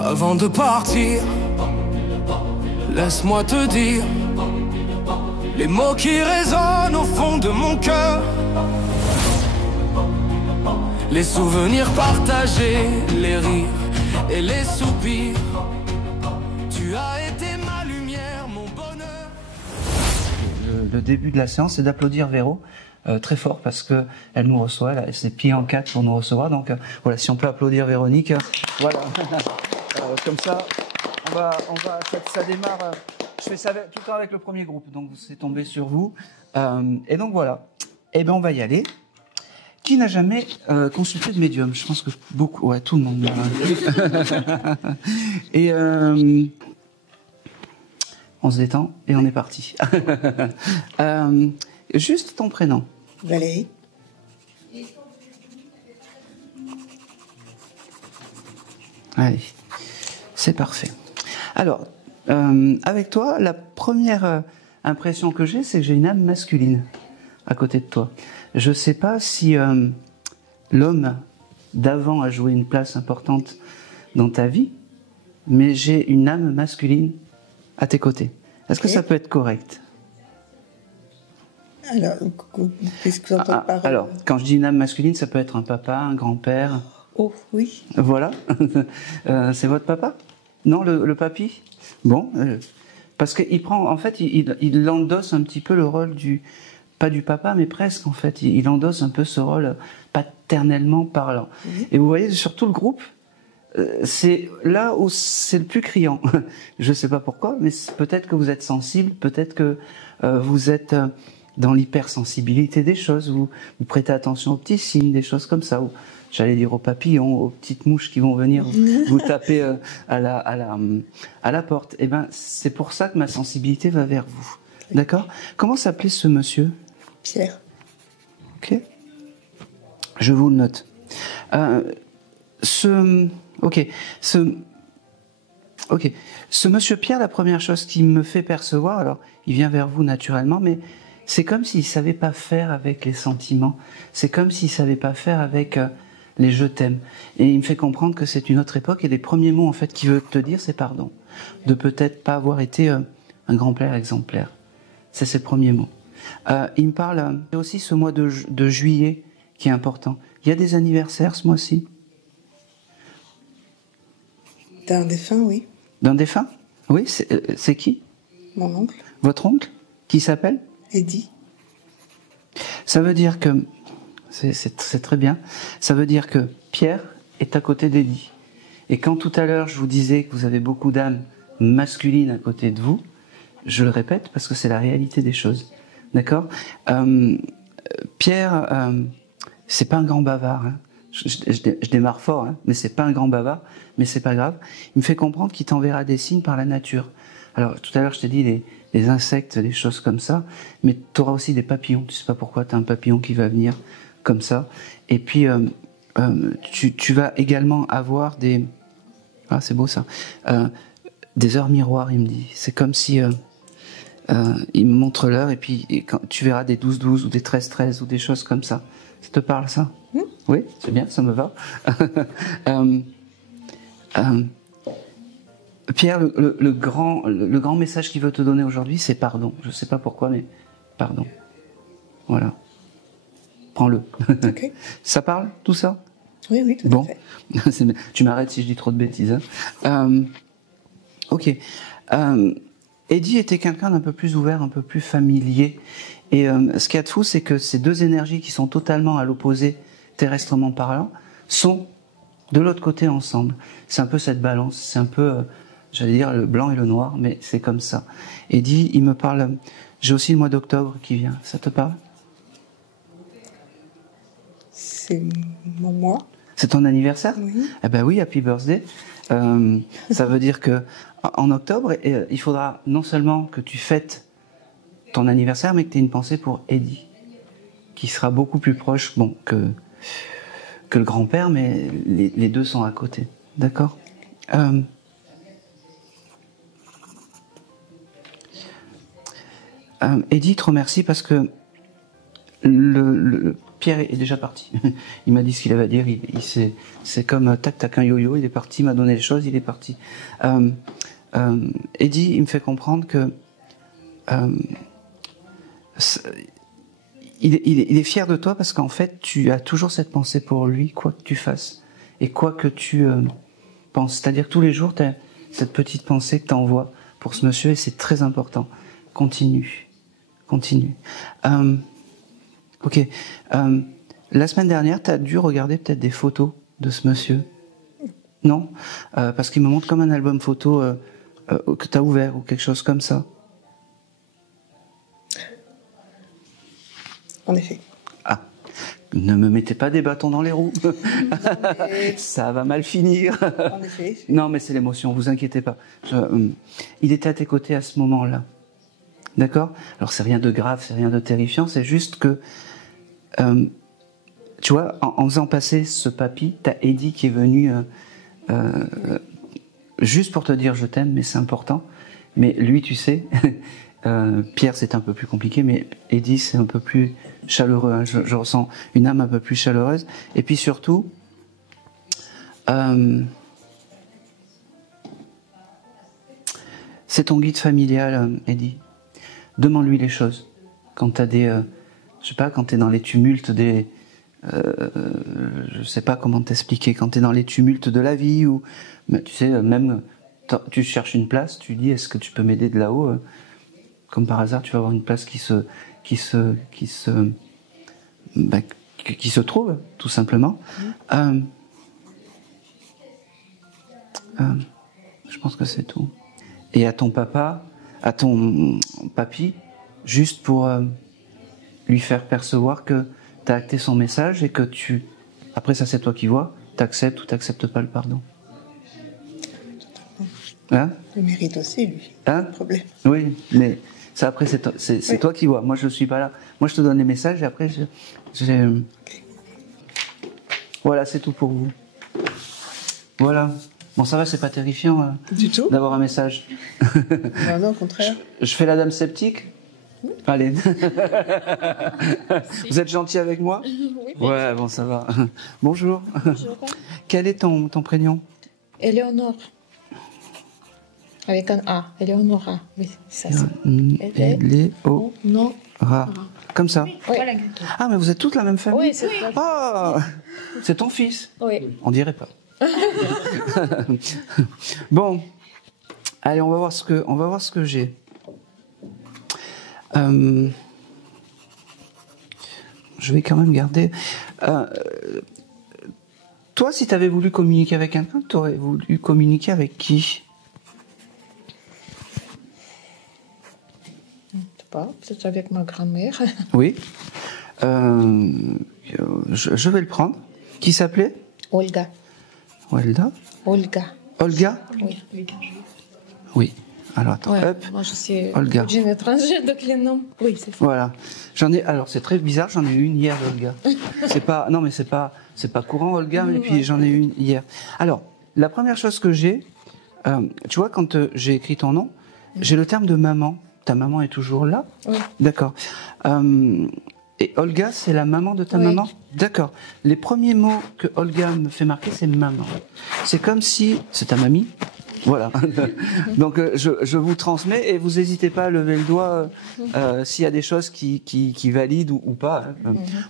Avant de partir, laisse-moi te dire les mots qui résonnent au fond de mon cœur, les souvenirs partagés, les rires et les soupirs. Tu as été ma lumière, mon bonheur. Le début de la séance, c'est d'applaudir Véro très fort parce que elle nous reçoit, elle a ses pieds en quatre pour nous recevoir. Donc voilà, si on peut applaudir Véronique, voilà. Comme ça, on va, ça démarre. Je fais ça tout le temps avec le premier groupe, donc c'est tombé sur vous. Et donc voilà. Et ben on va y aller. Qui n'a jamais consulté de médium? Je pense que beaucoup, ouais, tout le monde. Et on se détend et on est parti. Juste ton prénom. Valérie. Allez, c'est parfait. Alors, avec toi, la première impression que j'ai, c'est que j'ai une âme masculine à côté de toi. Je ne sais pas si l'homme d'avant a joué une place importante dans ta vie, mais j'ai une âme masculine à tes côtés. Est-ce que ça peut être correct? Alors, qu'est-ce que vous entendez par... Alors, quand je dis une âme masculine, ça peut être un papa, un grand-père. Oh, oui. Voilà. C'est votre papa? Non, le papy? Bon, parce qu'il prend, en fait, il endosse un petit peu le rôle pas du papa, mais presque, en fait. Il endosse un peu ce rôle paternellement parlant. Et vous voyez, sur tout le groupe, c'est là où c'est le plus criant. Je ne sais pas pourquoi, mais peut-être que vous êtes sensible, peut-être que vous êtes dans l'hypersensibilité des choses, vous prêtez attention aux petits signes, des choses comme ça, ou j'allais dire aux papillons, aux petites mouches qui vont venir vous taper à la porte. Eh ben, c'est pour ça que ma sensibilité va vers vous. D'accord? Comment s'appelait ce monsieur? Pierre. Ok. Je vous le note. Ce monsieur Pierre, la première chose qui me fait percevoir, alors il vient vers vous naturellement, mais c'est comme s'il savait pas faire avec les sentiments. C'est comme s'il savait pas faire avec les je t'aime. Et il me fait comprendre que c'est une autre époque et les premiers mots en fait qu'il veut te dire, c'est pardon. De peut-être pas avoir été un grand-père exemplaire. C'est ses premiers mots. Il me parle aussi ce mois de juillet qui est important. Il y a des anniversaires ce mois-ci? D'un défunt, oui. D'un défunt? Oui, c'est qui? Mon oncle. Votre oncle? Qui s'appelle? Eddie. Ça veut dire que... C'est très bien. Ça veut dire que Pierre est à côté d'Eddie. Et quand tout à l'heure je vous disais que vous avez beaucoup d'âmes masculines à côté de vous, je le répète parce que c'est la réalité des choses. D'accord? Pierre, c'est pas un grand bavard. Hein. Je démarre fort, hein, mais c'est pas un grand bavard, mais c'est pas grave. Il me fait comprendre qu'il t'enverra des signes par la nature. Alors, tout à l'heure, je t'ai dit les insectes, des choses comme ça, mais tu auras aussi des papillons. Tu sais pas pourquoi, tu as un papillon qui va venir comme ça. Et puis, tu vas également avoir des... Ah, c'est beau ça. Des heures miroirs, il me dit. C'est comme si... il me montre l'heure et puis quand, tu verras des 12-12 ou des 13-13 ou des choses comme ça. Ça te parle, ça? Oui, c'est bien, ça me va. Pierre, le grand message qu'il veut te donner aujourd'hui, c'est pardon. Je ne sais pas pourquoi, mais pardon. Voilà. Prends-le. Okay. Ça parle, tout ça? Oui, oui, tout bon. à fait. Tu m'arrêtes si je dis trop de bêtises. Hein. Ok. Eddie était quelqu'un d'un peu plus ouvert, un peu plus familier. Et ce qu'il y a de fou, c'est que ces deux énergies qui sont totalement à l'opposé, terrestrement parlant, sont de l'autre côté ensemble. C'est un peu cette balance, c'est un peu, j'allais dire, le blanc et le noir, mais c'est comme ça. Eddie, il me parle... J'ai aussi le mois d'octobre qui vient. Ça te parle? C'est mon mois. C'est ton anniversaire? Oui. Eh ben oui, happy birthday. Ça veut dire que en octobre, il faudra non seulement que tu fêtes ton anniversaire, mais que tu aies une pensée pour Eddie, qui sera beaucoup plus proche, bon, que le grand-père, mais les deux sont à côté. D'accord. Eddie te remercie parce que Pierre est déjà parti. Il m'a dit ce qu'il avait à dire. C'est comme tac tac un yo-yo. Il est parti, il m'a donné les choses, il est parti. Eddie, il me fait comprendre que il est fier de toi parce qu'en fait, tu as toujours cette pensée pour lui, quoi que tu fasses et quoi que tu penses. C'est-à-dire que tous les jours, tu as cette petite pensée que tu envoies pour ce monsieur et c'est très important. Continue. Ok. La semaine dernière, tu as dû regarder peut-être des photos de ce monsieur. Non parce qu'il me montre comme un album photo que tu as ouvert ou quelque chose comme ça. En effet. Ah, ne me mettez pas des bâtons dans les roues. Ça va mal finir. En effet. Non, mais c'est l'émotion, vous inquiétez pas. Il était à tes côtés à ce moment-là. D'accord ? Alors, c'est rien de grave, c'est rien de terrifiant, c'est juste que, tu vois, en faisant passer ce papy, t'as Eddie qui est venu juste pour te dire je t'aime, mais c'est important. Mais lui, tu sais, Pierre, c'est un peu plus compliqué, mais Eddie, c'est un peu plus chaleureux. Hein. Je ressens une âme un peu plus chaleureuse. Et puis surtout, c'est ton guide familial, Eddie. Demande-lui les choses. Quand tu as je sais pas, quand tu es dans les tumultes je sais pas comment t'expliquer, quand tu es dans les tumultes de la vie, ou tu sais, même tu cherches une place, tu dis est-ce que tu peux m'aider de là-haut comme par hasard, tu vas avoir une place qui se trouve, tout simplement. Je pense que c'est tout. Et à ton papa, à ton papy, juste pour lui faire percevoir que tu as acté son message et que après ça c'est toi qui vois, t'acceptes ou t'acceptes pas le pardon. Hein? Il mérite aussi, lui. Hein? Pas de problème. Oui, mais ça après c'est toi qui vois. Moi je suis pas là. Moi je te donne les messages et après voilà, c'est tout pour vous. Voilà. Bon, ça va, c'est pas terrifiant Du tout. d'avoir un message. Non, au contraire. Je fais la dame sceptique. Allez. Vous êtes gentil avec moi? Oui. Ouais, bon, ça va. Bonjour. Bonjour. Quel est ton prénom? Éléonore. Avec un A. Éléonora. Oui, ça c'est. Léo. Non. Comme ça. Oui. Ah, mais vous êtes toutes la même famille? Oui, c'est ça. Ah, c'est ton fils? Oui. On dirait pas. Bon. Allez, on va voir ce que j'ai. Je vais quand même garder. Toi, si tu avais voulu communiquer avec quelqu'un, tu aurais voulu communiquer avec qui? Je sais pas, peut-être avec ma grand-mère. Oui. Je vais le prendre. Qui s'appelait? Olga. Olga. Olga? Oui. Oui. Alors attends, Ouais, hop. moi je suis Olga. d'origine étrangère, donc les noms. Oui, c'est ça. Voilà. Alors c'est très bizarre, j'en ai eu une hier d'Olga. C'est pas courant Olga, mais puis j'en ai eu une hier. Alors, la première chose que j'ai, tu vois, quand j'ai écrit ton nom, j'ai le terme de maman. Ta maman est toujours là? Oui. D'accord. Et Olga, c'est la maman de ta Oui. maman? D'accord. Les premiers mots que Olga me fait marquer, c'est maman. C'est comme si... C'est ta mamie? Voilà. Donc je vous transmets et vous n'hésitez pas à lever le doigt s'il y a des choses qui valident ou pas.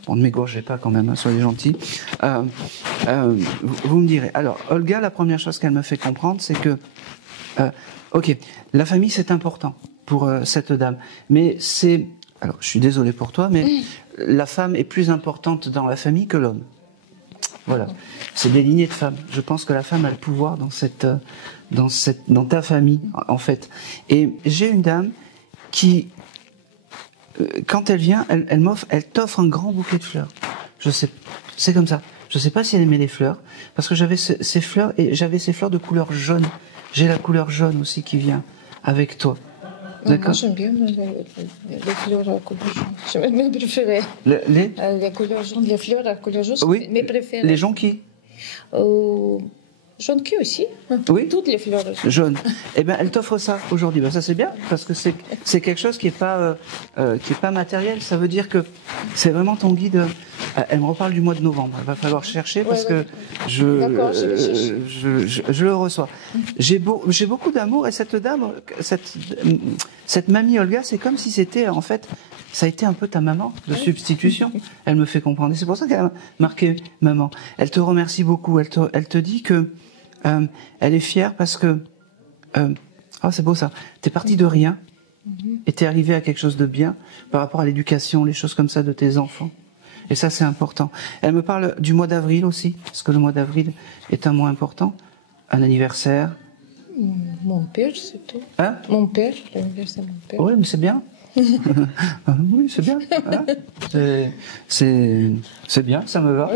Bon, ne m'égorgez pas quand même, hein, soyez gentils. Vous me direz. Alors, Olga, la première chose qu'elle me fait comprendre, c'est que... ok, la famille, c'est important pour cette dame. Mais c'est... Alors, je suis désolé pour toi, mais la femme est plus importante dans la famille que l'homme. Voilà. C'est des lignées de femmes. Je pense que la femme a le pouvoir dans ta famille, en fait. Et j'ai une dame qui, quand elle vient, elle t'offre un grand bouquet de fleurs. Je sais, c'est comme ça. Je sais pas si elle aimait les fleurs, parce que j'avais ces fleurs, et j'avais ces fleurs de couleur jaune. J'ai la couleur jaune aussi qui vient avec toi. Moi, D'accord. j'aime bien les fleurs à couleur jaune. C'est mes préférés. Les couleurs jaunes, les fleurs à couleur jaune, Oui. mes préférés. Les jonquilles. Jaune qui aussi. Oui. Toutes les fleurs jaunes. Jaune. Eh ben, elle t'offre ça aujourd'hui. Ben, ça c'est bien parce que c'est quelque chose qui est pas matériel. Ça veut dire que c'est vraiment ton guide. Elle me reparle du mois de novembre. Il va falloir chercher parce que D'accord, je vais chercher. je le reçois. J'ai beaucoup d'amour et cette dame, cette mamie Olga, c'est comme si c'était en fait, ça a été un peu ta maman de substitution. Elle me fait comprendre. Et c'est pour ça qu'elle a marqué maman. Elle te remercie beaucoup. Elle te dit que elle est fière parce que c'est beau ça. T'es parti de rien et t'es arrivé à quelque chose de bien par rapport à l'éducation, les choses comme ça de tes enfants. Et ça c'est important. Elle me parle du mois d'avril aussi parce que le mois d'avril est un mois important, un anniversaire. Mon père, c'est tout. Hein? Mon père, l'anniversaire de mon père. Oui, mais c'est bien. Oui, c'est bien. Hein, c'est bien, ça me va.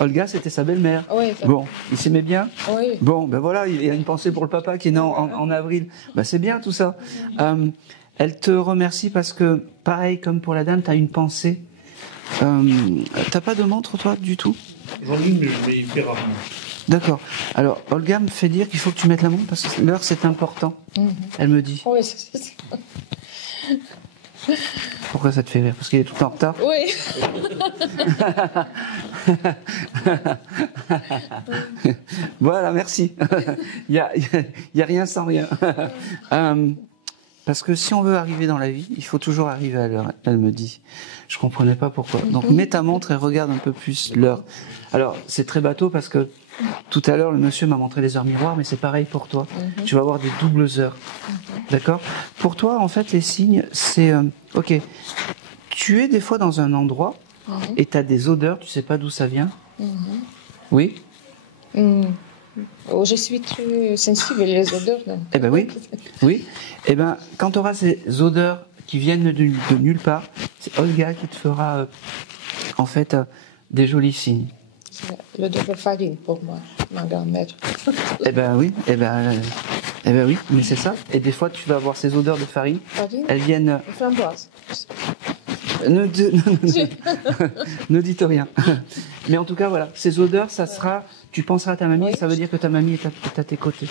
Olga, c'était sa belle-mère. Oui, bon, il s'aimait bien. Oui. Bon, ben voilà, il y a une pensée pour le papa qui est né en avril. Ben c'est bien tout ça. Elle te remercie parce que, pareil comme pour la dame, tu as une pensée. T'as pas de montre, toi, du tout? J'en ai une, mais je l'ai fait rarement. D'accord. Alors, Olga me fait dire qu'il faut que tu mettes la montre parce que l'heure, c'est important. Elle me dit. Oui, c'est ça. Pourquoi ça te fait rire? Parce qu'il est tout le temps en retard? Oui. Voilà, merci. Il y a rien sans rien. Parce que si on veut arriver dans la vie, il faut toujours arriver à l'heure. Elle me dit. Je comprenais pas pourquoi. Donc mets ta montre et regarde un peu plus l'heure. Alors c'est très bateau parce que tout à l'heure le monsieur m'a montré les heures miroirs, mais c'est pareil pour toi. Tu vas avoir des doubles heures. D'accord? Pour toi, en fait, les signes, c'est ok. Tu es des fois dans un endroit et tu as des odeurs, tu sais pas d'où ça vient. Oui. Je suis très sensible aux odeurs. Là. Eh ben oui, oui. Eh ben quand tu auras ces odeurs qui viennent de nulle part, c'est Olga qui te fera en fait des jolis signes. C'est l'odeur de farine pour moi, ma grand-mère. Eh ben oui, oui, mais c'est ça. Et des fois tu vas avoir ces odeurs de farine. Farine. Elles viennent. Framboise. Ne dites rien. Mais en tout cas voilà, ces odeurs, ça sera. Tu penseras à ta mamie, ça veut dire que ta mamie est à tes côtés.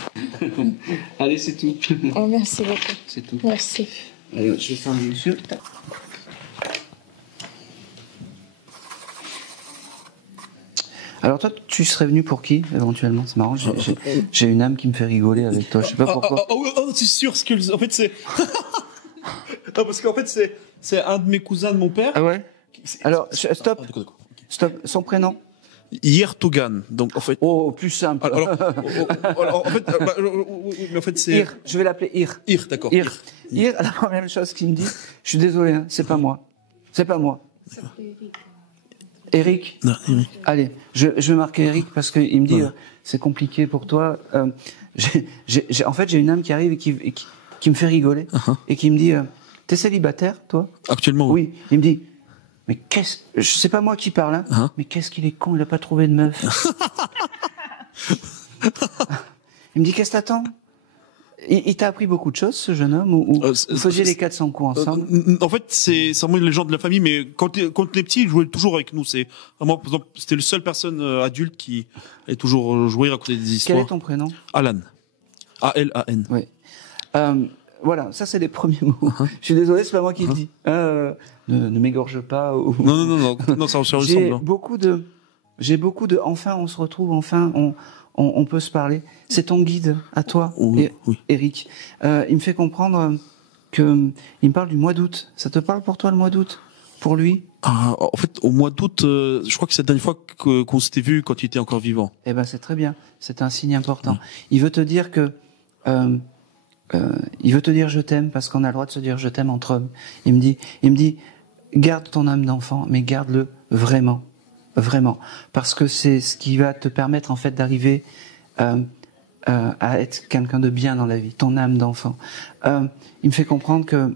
Allez, c'est tout. Oh, merci beaucoup. C'est tout. Merci. Allez, je vais faire le monsieur. Alors toi, tu serais venu pour qui, éventuellement? C'est marrant, j'ai une âme qui me fait rigoler avec toi, je sais pas pourquoi. C'est sûr, en fait c'est... non, parce qu'en fait c'est un de mes cousins de mon père. Ah ouais? Alors, stop, son prénom? Yertogan, donc en fait... Oh, plus simple. Alors en fait... mais en fait c'est... Ir, je vais l'appeler Ir. Ir, d'accord. Ir, la première chose qu'il me dit, je suis désolé, hein, c'est pas moi. C'est pas moi. Eric. Non, Eric. Allez, je vais marquer Eric parce qu'il me dit c'est compliqué pour toi. En fait, j'ai une âme qui arrive et qui me fait rigoler et qui me dit t'es célibataire, toi? Actuellement, oui. Il me dit mais c'est pas moi qui parle, hein, mais qu'est-ce qu'il est con, il a pas trouvé de meuf. Il me dit qu'est-ce que t'attends? Il t'a appris beaucoup de choses, ce jeune homme, ou vous faisiez les 400 coups ensemble? En fait, c'est vraiment les gens de la famille, mais quand on est petit, il jouait toujours avec nous. C'est vraiment, par exemple, c'était la seule personne adulte qui allait toujours jouer, raconter des histoires. Quel est ton prénom? Alan. A-L-A-N. Oui. Voilà, ça c'est les premiers mots. Je suis désolé, c'est pas moi qui le dis. Ne m'égorge pas. Non, ça ressemble. J'ai beaucoup de. Enfin, on se retrouve. Enfin, on peut se parler. C'est ton guide à toi, oui. Eric. Il me fait comprendre que il me parle du mois d'août. Ça te parle pour toi le mois d'août? Pour lui? En fait, au mois d'août, je crois que c'est la dernière fois qu'on s'était vu quand il était encore vivant. Eh ben, c'est très bien. C'est un signe important. Il veut te dire que. Il veut te dire je t'aime parce qu'on a le droit de se dire je t'aime entre hommes. Il me dit garde ton âme d'enfant, mais garde-le vraiment, vraiment, parce que c'est ce qui va te permettre en fait d'arriver à être quelqu'un de bien dans la vie. Ton âme d'enfant. Il me fait comprendre que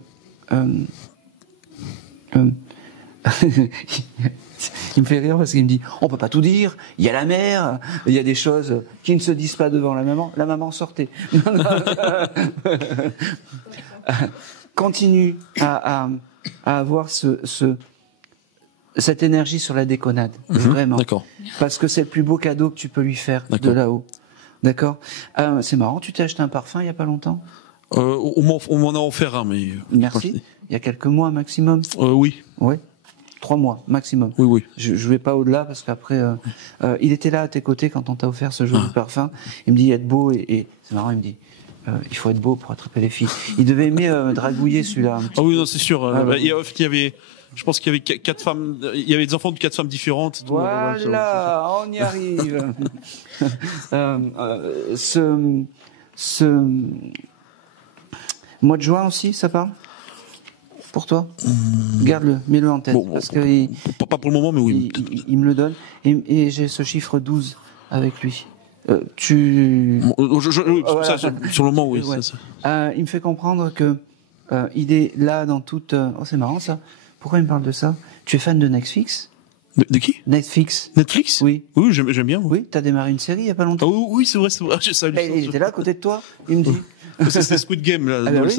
Il me fait rire parce qu'il me dit, on peut pas tout dire, il y a la mère, il y a des choses qui ne se disent pas devant la maman sortait. Continue à avoir cette énergie sur la déconnade, vraiment. D'accord. Parce que c'est le plus beau cadeau que tu peux lui faire de là-haut. D'accord. C'est marrant, tu t'es acheté un parfum il y a pas longtemps? On m'en a offert un, mais... Merci. Il y a quelques mois maximum. Oui. Oui. 3 mois maximum. Oui, oui. Je vais pas au-delà parce qu'après, il était là à tes côtés quand on t'a offert ce joli parfum. Il me dit être beau et c'est marrant. Il me dit il faut être beau pour attraper les filles. Il devait aimer dragouiller celui-là. Ah oui, non, c'est sûr. Ah, il y avait, je pense qu'il y avait 4 femmes. Il y avait des enfants de 4 femmes différentes. Voilà, on y arrive. Mois de juin aussi, ça parle pour toi? Garde-le, mets-le en tête. Parce que pas pour le moment, mais oui. Il me le donne. Et j'ai ce chiffre 12 avec lui. Voilà. Sur le moment, oui. Ouais. Il me fait comprendre que il est là dans toute... Oh, c'est marrant ça. Pourquoi il me parle de ça? Tu es fan de Netflix? De qui? Netflix. Netflix? Oui. Oui, j'aime bien. Oui, t'as démarré une série il y a pas longtemps. Ah oui, c'est vrai. Il était là à côté de toi. Il me dit... C'était Squid Game, là. Ah ben oui.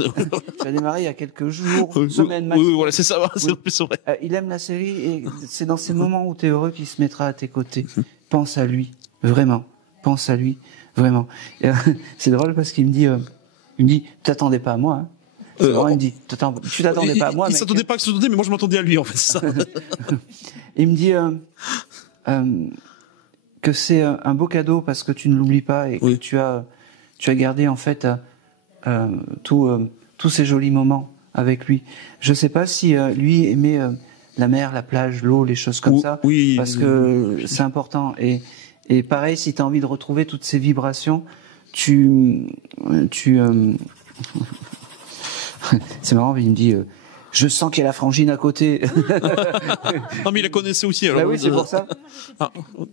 Tu as démarré il y a quelques jours, semaines maximum. Oui, voilà, c'est ça, c'est vrai. Il aime la série et c'est dans ces moments où tu es heureux qu'il se mettra à tes côtés. Pense à lui, vraiment. Pense à lui, vraiment. C'est drôle parce qu'il me dit, t'attendais pas à moi, hein. Il me dit, tu t'attendais pas à moi. Il s'attendait pas à se mais moi je m'attendais à lui, en fait, c'est ça. Il me dit que c'est un beau cadeau parce que tu ne l'oublies pas et que tu as gardé, en fait, tous ces jolis moments avec lui. Je sais pas si lui aimait la mer, la plage, l'eau, les choses comme ça, parce que c'est important. Et pareil, si tu as envie de retrouver toutes ces vibrations, c'est marrant, il me dit je sens qu'il y a la frangine à côté. Non, mais il la connaissait aussi. Alors, bah oui, c'est pour ça.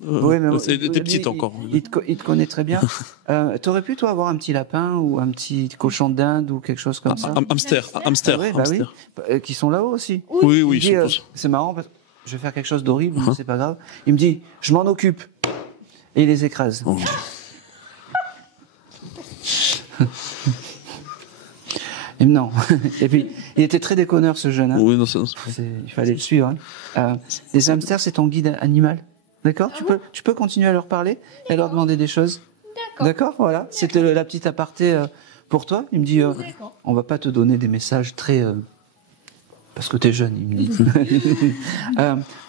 Oui, mais t'es petite encore. Il te connaît très bien. T'aurais pu, toi, avoir un petit lapin ou un petit cochon d'Inde ou quelque chose comme ça? Hamster. Ouais, bah oui. Qui sont là-haut aussi. Oui, dit, c'est marrant parce que je vais faire quelque chose d'horrible, mais c'est pas grave. Il me dit, je m'en occupe. Et il les écrase. Oh. Et non. Et puis, il était très déconneur, ce jeune. Hein. Oui, non, il fallait le suivre. Hein. Les hamsters, c'est ton guide animal. D'accord? Tu peux continuer à leur parler et à leur demander des choses. D'accord, voilà. C'était la petite aparté pour toi. Il me dit, on va pas te donner des messages très... parce que t'es jeune, il me dit.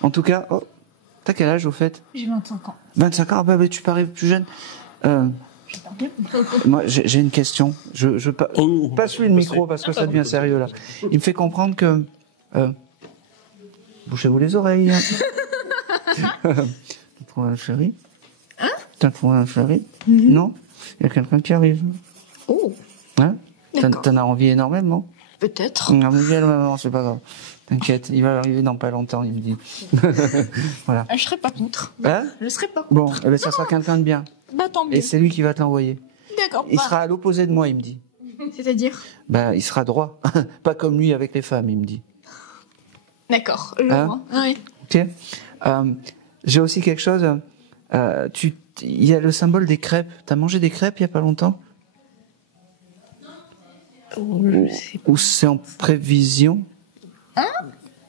En tout cas, t'as quel âge au fait? J'ai 25 ans. 25 ans? Ah bah tu parais plus jeune. Moi, j'ai une question. Je passe-lui le micro parce que ça devient sérieux là. Il me fait comprendre que... bouchez-vous les oreilles. T'as trouvé un chéri? Hein? T'as trouvé un chéri? Non? Il y a quelqu'un qui arrive. Oh. Hein? T'en as envie énormément? Peut-être. Non, mais maman, c'est pas grave. T'inquiète, il va arriver dans pas longtemps, il me dit. Voilà. Je serais pas contre. Hein? Je serais pas contre. Bon, eh ben, ça sera quelqu'un de bien. Bah tant mieux. Et c'est lui qui va te l'envoyer. D'accord. Il sera à l'opposé de moi, il me dit. C'est-à-dire? Ben, il sera droit. Pas comme lui avec les femmes, il me dit. D'accord. Oui. Ok. J'ai aussi quelque chose. Il y a le symbole des crêpes. T'as mangé des crêpes il y a pas longtemps? Ou c'est en prévision? Hein?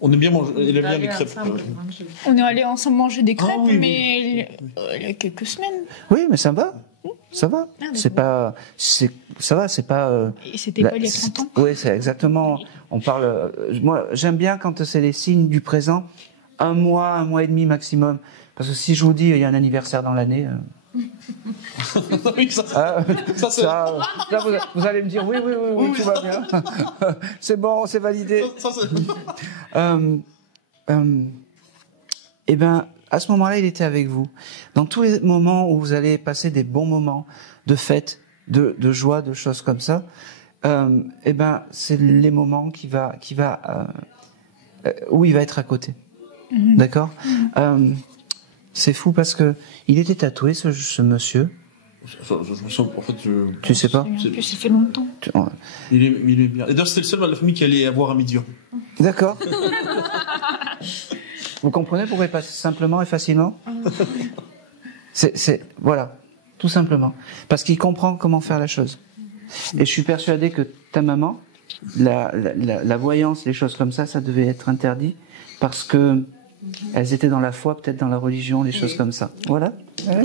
On aime bien manger. Il aime bien les crêpes. On est allés ensemble manger des crêpes, mais il y a quelques semaines. Oui, mais ça va. Ça va. C'est pas. Ça va. C'est pas. Et c'était pas il y a 30 ans. Oui, c'est exactement. On parle. Moi, j'aime bien quand c'est les signes du présent. Un mois et demi maximum. Parce que si je vous dis il y a un anniversaire dans l'année. Oui, vous allez me dire oui, tout va bien. C'est bon, c'est validé. Eh ben, à ce moment-là, il était avec vous. Dans tous les moments où vous allez passer des bons moments de fête, de joie, de choses comme ça, eh ben, c'est les moments où il va être à côté. D'accord? C'est fou parce que il était tatoué, ce monsieur. En fait, tu sais pas? En plus, ça fait longtemps. Il est bien. Et d'ailleurs, c'était le seul de la famille qui allait avoir un médium. D'accord. Vous comprenez pourquoi il passe simplement et facilement? Voilà, tout simplement. Parce qu'il comprend comment faire la chose. Et je suis persuadé que ta maman, la voyance, les choses comme ça devait être interdit parce que elles étaient dans la foi, peut-être dans la religion, des choses comme ça. Voilà. Ouais.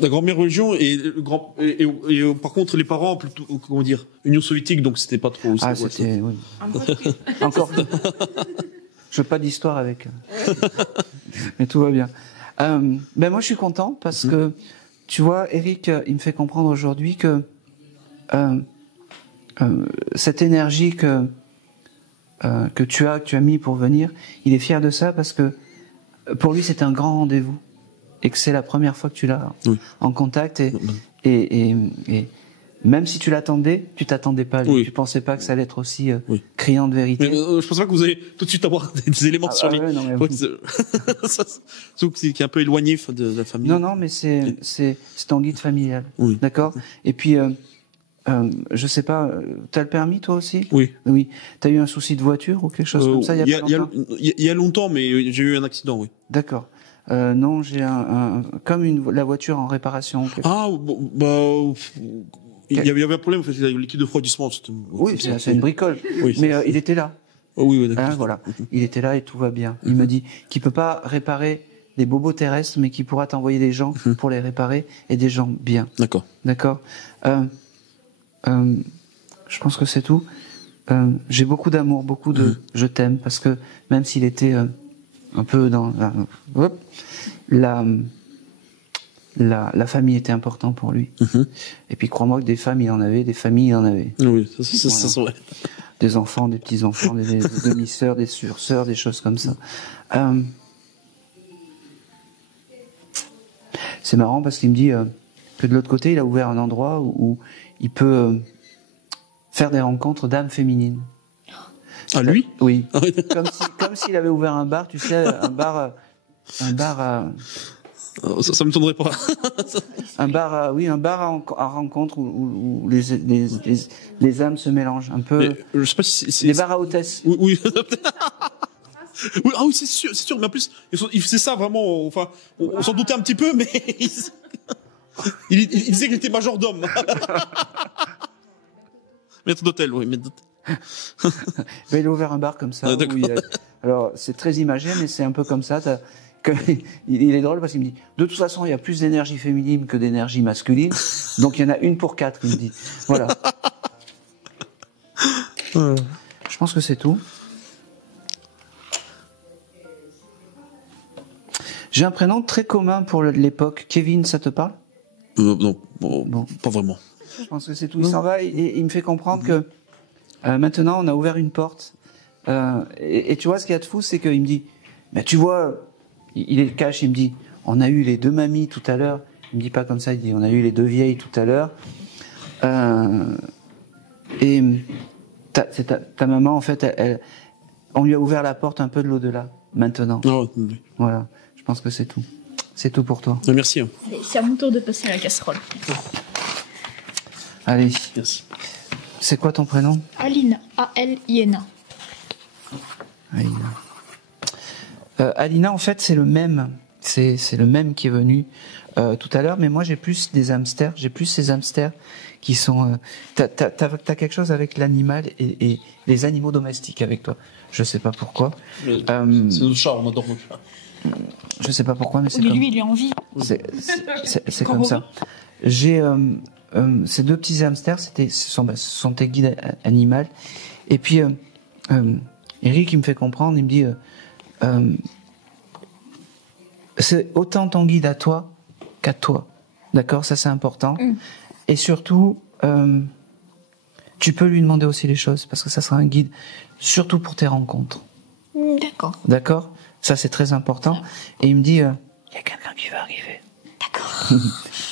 La grand-mère religion et par contre les parents plutôt, comment dire, Union soviétique, donc c'était pas trop. Ah, c'était, oui. Encore. Je veux pas d'histoire avec eux. Mais tout va bien. Ben moi je suis content parce que tu vois, Eric, il me fait comprendre aujourd'hui que cette énergie que tu as mis pour venir, il est fier de ça parce que pour lui c'est un grand rendez-vous et que c'est la première fois que tu l'as en contact et même si tu l'attendais, tu t'attendais pas. Tu pensais pas que ça allait être aussi criant de vérité. Mais, je pense pas que vous allez tout de suite avoir des éléments sur les. Sauf qui est un peu éloigné de la famille. Non, mais c'est ton guide familial. Oui. D'accord. Et puis je sais pas, t'as le permis toi aussi? Oui. T'as eu un souci de voiture ou quelque chose comme ça il y a pas longtemps? Il y a longtemps, mais j'ai eu un accident, oui. D'accord. Non, j'ai comme la voiture en réparation. Il y avait un problème, en fait, le liquide de refroidissement. Oui, c'est une bricole. Mais il était là. Oui, d'accord. Voilà. Il était là et tout va bien. Il me dit qu'il peut pas réparer des bobos terrestres, mais qu'il pourra t'envoyer des gens pour les réparer et des gens bien. D'accord. Je pense que c'est tout. J'ai beaucoup d'amour, beaucoup de je t'aime, parce que même s'il était un peu dans la famille était importante pour lui. Et puis crois-moi que des femmes il en avait, des familles il en avait. Oui, ça vrai. Des enfants, des petits-enfants, des demi-sœurs, des sur-sœurs, des choses comme ça. C'est marrant parce qu'il me dit que de l'autre côté il a ouvert un endroit où il peut faire des rencontres d'âmes féminines. Ah lui? Oui. Comme s'il avait ouvert un bar, tu sais, un bar à... Ça me tournerait pas. un bar à rencontre où les âmes se mélangent un peu. Mais, je sais pas si c'est des bars à hôtesse. Oui. Oui, c'est sûr. Mais en plus, il faisait ça vraiment. Enfin, on s'en doutait un petit peu, mais il disait qu'il était majordome. Maître d'hôtel, oui, maître d'hôtel. Mais il a ouvert un bar comme ça. Alors, c'est très imagé, mais c'est un peu comme ça. Il est drôle parce qu'il me dit, de toute façon, il y a plus d'énergie féminine que d'énergie masculine, donc il y en a une pour 4, il me dit. Voilà. Je pense que c'est tout. J'ai un prénom très commun pour l'époque. Kevin, ça te parle? Non, pas vraiment. Je pense que c'est tout. Il s'en va et il me fait comprendre que maintenant, on a ouvert une porte. Et tu vois, ce qu'il y a de fou, c'est qu'il me dit, mais tu vois, il est le cash, il me dit, on a eu les 2 mamies tout à l'heure. Il me dit pas comme ça, il dit, on a eu les 2 vieilles tout à l'heure. Et ta maman, en fait, on lui a ouvert la porte un peu de l'au-delà, maintenant. Oui. Voilà, je pense que c'est tout. C'est tout pour toi. Merci. Allez, c'est à mon tour de passer à la casserole. Allez. Merci. C'est quoi ton prénom? Alina. A-L-I-N-A. Alina, en fait, c'est le même. C'est le même qui est venu tout à l'heure, mais moi j'ai plus des hamsters. J'ai plus ces hamsters qui sont. T'as quelque chose avec l'animal et les animaux domestiques avec toi. Je sais pas pourquoi. C'est nos chats, on adore nos chats. Je sais pas pourquoi, mais c'est comme... comme. Lui, il est en vie. C'est comme ça. J'ai ces 2 petits hamsters. Ce sont tes guides animaux. Et puis Eric, il me fait comprendre. Il me dit. C'est autant ton guide à toi qu'à toi. D'accord? Ça, c'est important. Et surtout, tu peux lui demander aussi les choses, parce que ça sera un guide, surtout pour tes rencontres. D'accord. D'accord? Ça, c'est très important. Et il me dit, il y a quelqu'un qui va arriver. D'accord.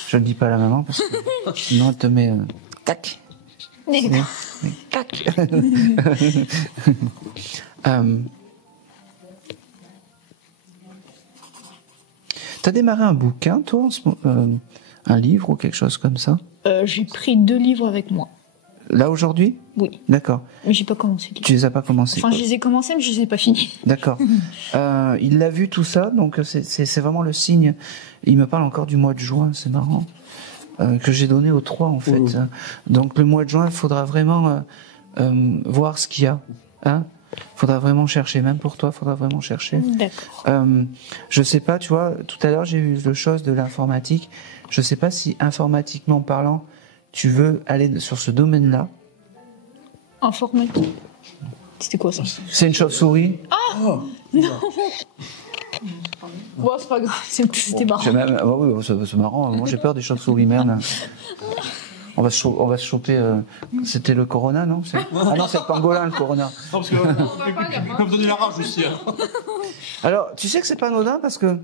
Je ne le dis pas à la maman, parce que sinon, elle te met... tac. Tac. T'as démarré un bouquin, toi, un livre ou quelque chose comme ça? J'ai pris 2 livres avec moi. Là aujourd'hui? Oui. D'accord. Mais j'ai pas commencé. Tu les as pas commencés? Enfin, je les ai commencés, mais je les ai pas finis. D'accord. Il l'a vu tout ça, donc c'est vraiment le signe. Il me parle encore du mois de juin, c'est marrant, que j'ai donné aux 3 en fait. Donc le mois de juin, il faudra vraiment voir ce qu'il y a. Hein? Faudra vraiment chercher, même pour toi, faudra vraiment chercher. D'accord. Je sais pas, tu vois, tout à l'heure j'ai eu le chose de l'informatique. Je sais pas si informatiquement parlant, tu veux aller sur ce domaine-là. Informatique. C'était quoi ça? C'est une chauve-souris. Non. Bon, c'est pas grave, c'était marrant. Oui, c'est marrant. Moi j'ai peur des chauves-souris, merde. On va se choper. C'était le Corona, non? Ah non, c'est le pangolin, le Corona. Non, parce que ils peuvent donner la rage aussi. Hein. Alors, tu sais que c'est pas anodin parce que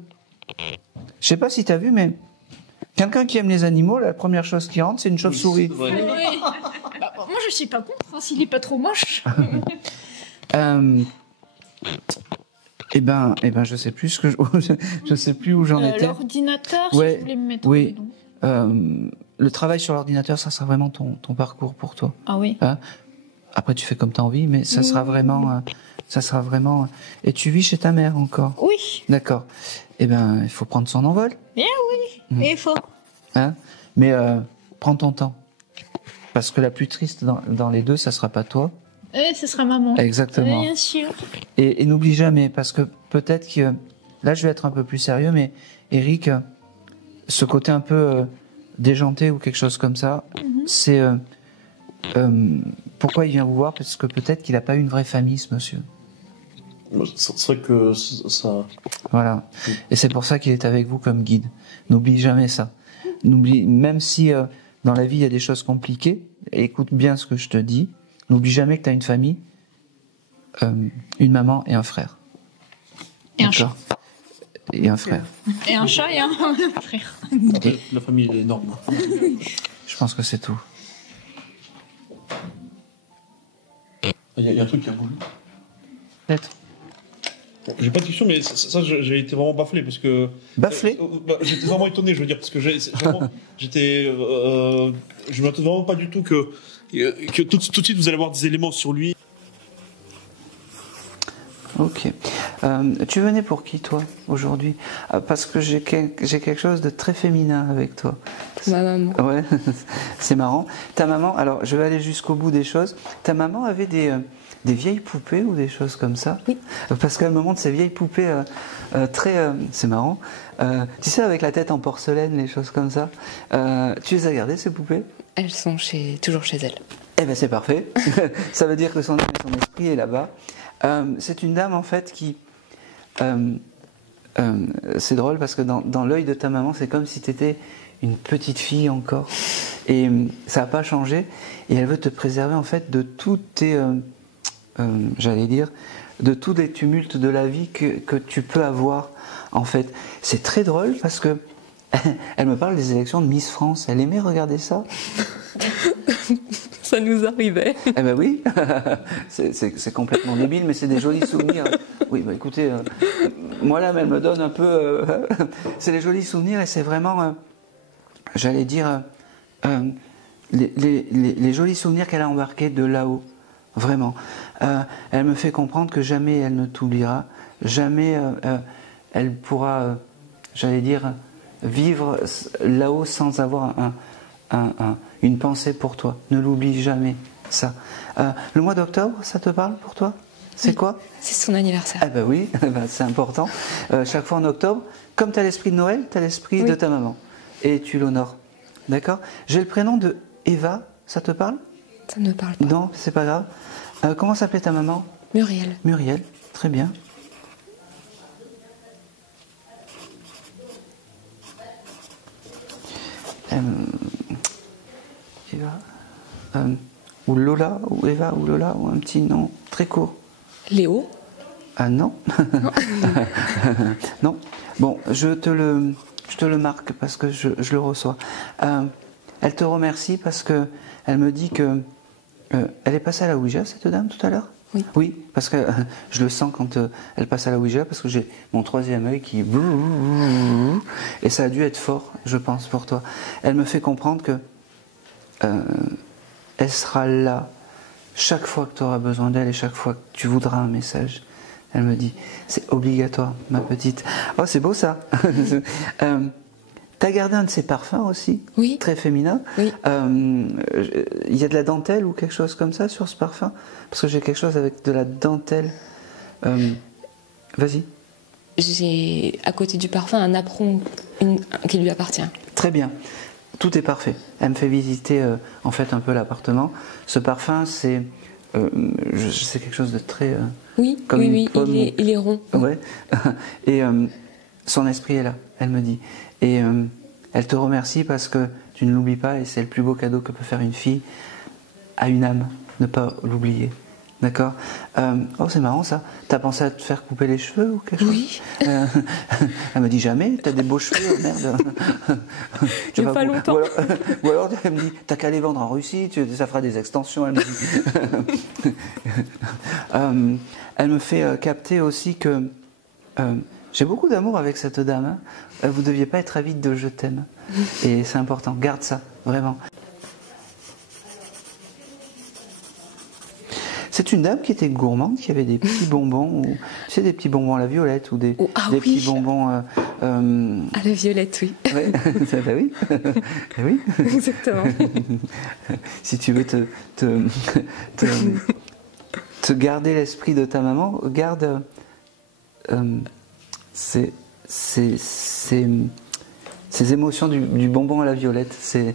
je sais pas si t'as vu, mais quelqu'un qui aime les animaux, la première chose qui rentre, c'est une chauve-souris. Oui. Bah, moi, je suis pas contre, hein, s'il est pas trop moche. Eh ben, je sais plus je sais plus où j'en étais. L'ordinateur, Ouais, si je voulais me mettre. oui. Le travail sur l'ordinateur, ça sera vraiment ton parcours pour toi. Ah oui. Hein? Après, tu fais comme t'as envie, mais ça sera vraiment, Et tu vis chez ta mère encore. Oui. D'accord. Eh ben, il faut prendre son envol. Bien oui. Il faut. Hein? Mais prends ton temps, parce que la plus triste dans les deux, ça sera pas toi. Ce sera maman. Exactement. Bien sûr. Et n'oublie jamais, parce que peut-être que là, je vais être un peu plus sérieux, mais Eric, ce côté un peu déjanté ou quelque chose comme ça, c'est pourquoi il vient vous voir, parce que peut-être qu'il n'a pas eu une vraie famille, ce monsieur. C'est vrai que ça. Voilà. Et c'est pour ça qu'il est avec vous comme guide. N'oublie jamais ça. N'oublie, même si dans la vie il y a des choses compliquées, écoute bien ce que je te dis. N'oublie jamais que tu as une famille, une maman et un frère. Et un chat. Et un frère. Et un chat et un frère. La famille est énorme. Je pense que c'est tout. Il y a un truc qui a bougé. Peut-être. J'ai pas de question, mais ça j'ai été vraiment bafflé parce que. Bafflé j'étais vraiment étonné, je veux dire, parce que j'étais. Je m'attendais vraiment pas du tout que tout de suite vous allez avoir des éléments sur lui. Ok. Tu venais pour qui, toi, aujourd'hui? Parce que j'ai quelque chose de très féminin avec toi. Ma maman. Ouais, c'est marrant. Ta maman, alors je vais aller jusqu'au bout des choses. Ta maman avait des vieilles poupées ou des choses comme ça? Oui. Parce qu'elle me montre ces vieilles poupées très... c'est marrant. Tu sais, avec la tête en porcelaine, les choses comme ça. Tu les as gardées, ces poupées? Elles sont toujours chez elle. Eh bien, c'est parfait. Ça veut dire que son âme et son esprit est là-bas. C'est une dame, en fait, qui... c'est drôle parce que dans l'œil de ta maman, c'est comme si tu étais une petite fille encore. Et ça n'a pas changé. Et elle veut te préserver, en fait, de tous tes... j'allais dire, de tous les tumultes de la vie que tu peux avoir, en fait. C'est très drôle parce que elle me parle des élections de Miss France. Elle aimait regarder ça. Ça nous arrivait. Eh ben oui, c'est complètement débile, mais c'est des jolis souvenirs. Oui, bah écoutez, moi là, elle me donne un peu... c'est des jolis souvenirs et c'est vraiment, j'allais dire, les jolis souvenirs qu'elle a embarqués de là-haut. Vraiment. Elle me fait comprendre que jamais elle ne t'oubliera, jamais elle pourra, j'allais dire, vivre là-haut sans avoir une pensée pour toi. Ne l'oublie jamais, ça. Le mois d'octobre, ça te parle pour toi? C'est oui. Quoi? C'est son anniversaire. Ah ben oui, c'est important. Chaque fois en octobre, comme tu as l'esprit de Noël, tu as l'esprit de ta maman. Et tu l'honores. D'accord? J'ai le prénom de Eva, ça te parle? Ça ne me parle pas. Non, c'est pas grave. Comment s'appelait ta maman? Muriel. Muriel, très bien. Eva, ou Lola, ou Eva, ou Lola, ou un petit nom très court. Léo? Ah non. Non. Bon, je te le marque parce que je le reçois. Elle te remercie parce que elle me dit que elle est passée à la Ouija, cette dame, tout à l'heure? Oui. Oui, parce que je le sens quand elle passe à la Ouija, parce que j'ai mon troisième œil qui... Et ça a dû être fort, je pense, pour toi. Elle me fait comprendre que elle sera là chaque fois que tu auras besoin d'elle et chaque fois que tu voudras un message. Elle me dit, c'est obligatoire, ma petite. Oh, c'est beau ça. T'as gardé un de ses parfums aussi, oui. Très féminin. Oui. Il y a de la dentelle ou quelque chose comme ça sur ce parfum? Parce que j'ai quelque chose avec de la dentelle. Vas-y. J'ai à côté du parfum un apron qui lui appartient. Très bien. Tout est parfait. Elle me fait visiter en fait un peu l'appartement. Ce parfum, c'est quelque chose de très... oui, comme oui, une pomme. il est rond. Ouais. Et son esprit est là, elle me dit. Et elle te remercie parce que tu ne l'oublies pas et c'est le plus beau cadeau que peut faire une fille à une âme, ne pas l'oublier. D'accord. Oh, c'est marrant ça. T'as pensé à te faire couper les cheveux ou quelque chose? Oui. Elle me dit jamais. T'as des beaux cheveux, merde. Il n'y a pas longtemps. Ou alors elle me dit t'as qu'à les vendre en Russie, ça fera des extensions. Elle me dit. Elle me fait capter aussi que j'ai beaucoup d'amour avec cette dame. Hein. Vous deviez pas être avide de je t'aime. Et c'est important. Garde ça, vraiment. C'est une dame qui était gourmande, qui avait des petits bonbons, ou, tu sais, des petits bonbons à la violette ou des petits bonbons à la violette, oui. Ouais, bah oui. Oui. Exactement. Si tu veux te garder l'esprit de ta maman, garde ces émotions du bonbon à la violette. C'est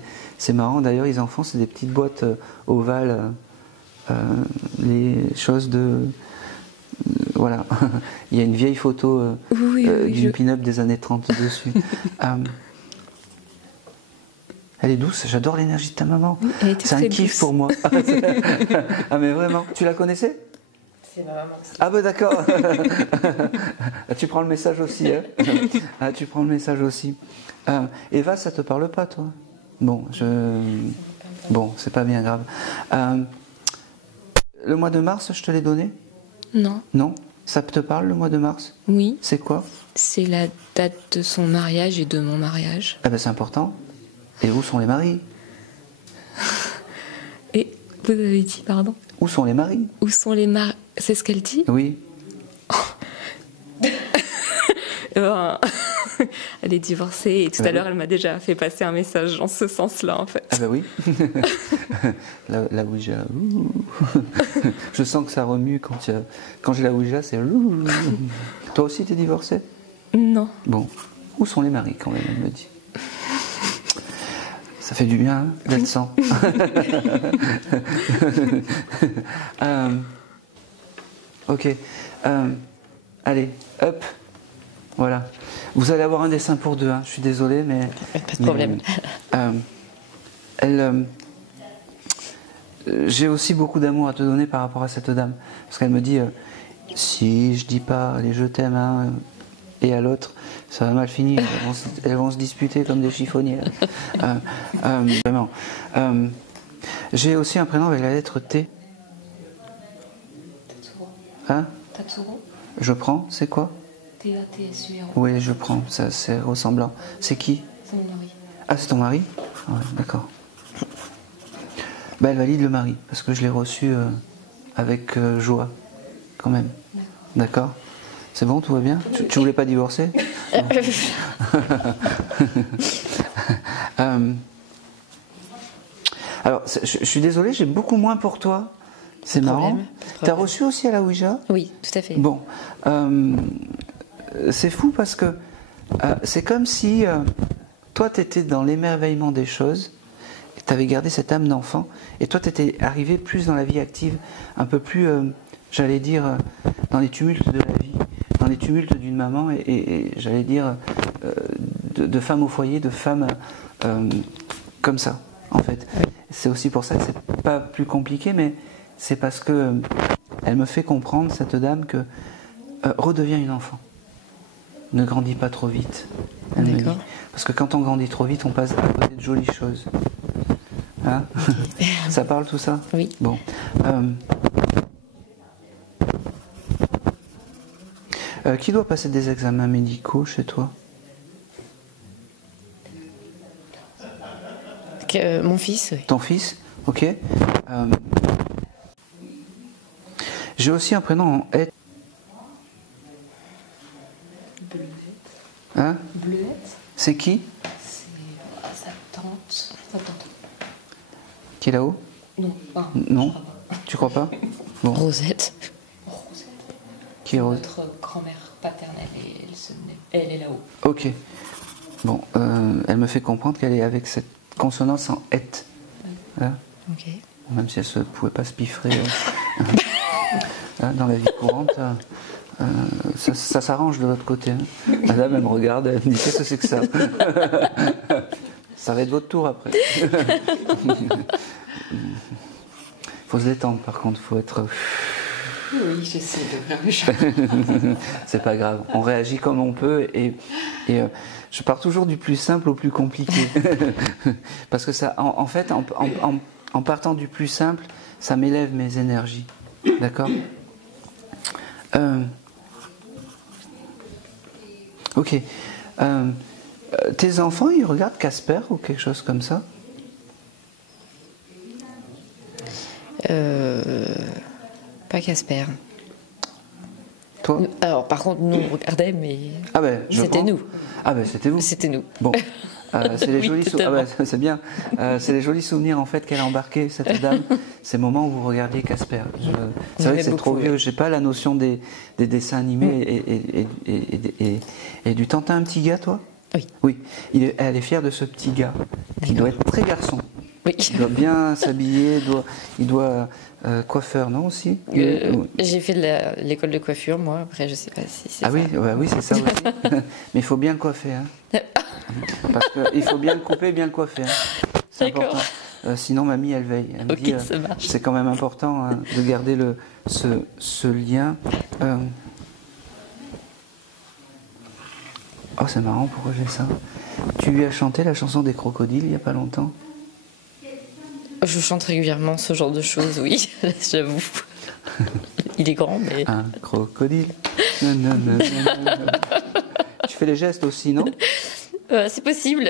marrant d'ailleurs, ils en font, c'est des petites boîtes ovales. Les choses de... voilà. Il y a une vieille photo d'une pin-up des années 30 dessus. Elle est douce, j'adore l'énergie de ta maman. Oui, c'est un kiff douce pour moi. Ah mais vraiment, tu la connaissais? C'est ma maman. Ah bah d'accord. Tu prends le message aussi. Hein. Ah, tu prends le message aussi. Eva, ça te parle pas toi? Bon, bon, c'est pas bien grave. Le mois de mars, je te l'ai donné? Non. Non? Ça te parle, le mois de mars? Oui. C'est quoi? C'est la date de son mariage et de mon mariage. Ah ben c'est important. Et où sont les maris? Et vous avez dit, pardon? Où sont les maris? Où sont les maris? C'est ce qu'elle dit? Oui. Elle est divorcée et tout à l'heure elle m'a déjà fait passer un message en ce sens-là en fait. Ah bah oui. la Ouija. Je sens que ça remue quand j'ai la Ouija, c'est... Toi aussi t'es divorcée? Non. Bon. Où sont les maris quand même, elle me dit. Ça fait du bien hein, d'être sans. Ok. Allez, hop. Voilà. Vous allez avoir un dessin pour deux, hein. Je suis désolé, mais... Pas de problème. J'ai aussi beaucoup d'amour à te donner par rapport à cette dame. Parce qu'elle me dit, si je dis pas allez, je t'aime, hein, et à l'autre, ça va mal finir. Elles vont se disputer comme des chiffonniers. Vraiment. J'ai aussi un prénom avec la lettre T. Tatsuro. Hein? Tatsuro. Je prends, c'est quoi? T-A-T-S-U-R-O. Oui, je prends, ça c'est ressemblant. C'est qui? C'est mon mari. Ah, c'est ton mari? Ouais, d'accord. Bah, elle valide le mari, parce que je l'ai reçu avec joie, quand même. D'accord? C'est bon, tout va bien? Tu voulais pas divorcer? Alors, je suis désolé, j'ai beaucoup moins pour toi. C'est marrant. T'as reçu aussi à la Ouija? Oui, tout à fait. Bon. C'est fou parce que c'est comme si toi tu étais dans l'émerveillement des choses, tu avais gardé cette âme d'enfant, et toi tu étais arrivé plus dans la vie active, un peu plus, j'allais dire, dans les tumultes de la vie, dans les tumultes d'une maman, et j'allais dire, de femme au foyer, de femme comme ça, en fait. C'est aussi pour ça que c'est pas plus compliqué, mais c'est parce que elle me fait comprendre, cette dame, que redeviens une enfant. Ne grandis pas trop vite. Elle me dit. Parce que quand on grandit trop vite, on passe à côté de jolies choses. Hein? Ça parle tout ça? Oui. Bon. Qui doit passer des examens médicaux chez toi? Mon fils. Oui. Ton fils? Ok. J'ai aussi un prénom en Et. Bleuette. Hein? Bleuette. C'est qui? C'est sa tante. Sa tante. Qui est là-haut? Non, pas. Non. Tu crois pas? Bon. Rosette. Rosette. Qui est Rose? Notre grand-mère paternelle et elle est là-haut. Ok. Bon, elle me fait comprendre qu'elle est avec cette consonance en Et. Hein? Ok. Même si elle ne pouvait pas se piffrer dans la vie courante. Ça s'arrange de l'autre côté. Hein. Madame, elle me regarde, elle me dit qu'est-ce que c'est que ça? Ça va être votre tour après. Faut se détendre par contre, faut être. Oui, j'essaie de faire mes choses. C'est pas grave, on réagit comme on peut et je pars toujours du plus simple au plus compliqué. Parce que ça, en fait, en partant du plus simple, ça m'élève mes énergies. D'accord? Ok. Tes enfants, ils regardent Casper ou quelque chose comme ça? Pas Casper. Toi? Alors, par contre, nous, on regardait, mais Ah ben, c'était nous. Ah ben, c'était vous. C'était nous. Bon. C'est les Oui, jolis totalement. c'est bien. C'est les jolis souvenirs en fait qu'elle a embarqués, cette dame. Ces moments où vous regardiez Casper. C'est vrai que c'est trop vieux. J'ai pas la notion des dessins animés et du temps. T'as un petit gars, toi? Oui. Oui. Elle est fière de ce petit gars. Il doit être très garçon. Oui. Il doit bien s'habiller. Il doit coiffeur, non aussi? J'ai fait l'école de coiffure, moi. Après, je sais pas si c'est Ah ça. oui, oui, c'est ça aussi. Mais il faut bien le coiffer, hein. Parce qu'il faut bien le couper, bien le coiffer. Hein. C'est D'accord. important. Sinon, mamie, elle veille. Elle me dit, ça marche. c'est quand même important hein, de garder ce lien. Oh, c'est marrant, pourquoi j'ai ça? Tu lui as chanté la chanson des crocodiles il n'y a pas longtemps? Je chante régulièrement ce genre de choses, oui, j'avoue. Il est grand, mais... Un crocodile. Nanana. Tu fais les gestes aussi, non? C'est possible.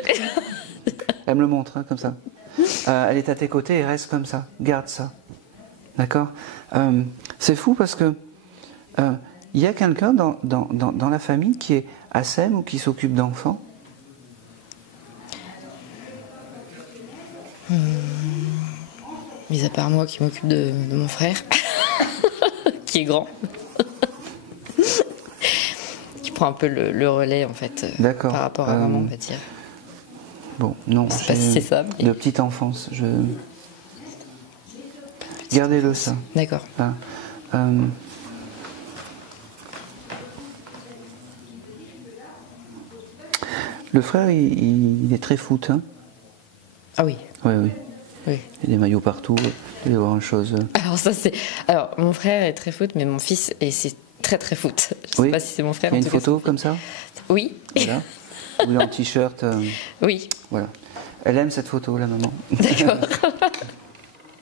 Elle me le montre, hein, comme ça. Elle est à tes côtés et reste comme ça. Garde ça. D'accord? C'est fou parce que il y a quelqu'un dans la famille qui est ASEM ou qui s'occupe d'enfants? Mis à part moi qui m'occupe de mon frère, qui est grand. Qui prend un peu le relais, en fait, par rapport à maman, on va dire. Bon, non. Je sais pas si c'est ça. Mais... De petite enfance. Gardez-le, ça. D'accord. Le frère, il est très foot, hein? Ah oui. Oui. Oui. Il y a des maillots partout. Il doit y avoir une chose. Alors ça c'est. Alors mon frère est très foot, mais mon fils c'est très très foot. Je sais pas si c'est mon frère. Il y a une photo comme ça? Oui. Voilà. Ou en t-shirt. Oui. Voilà. Elle aime cette photo, la maman. D'accord.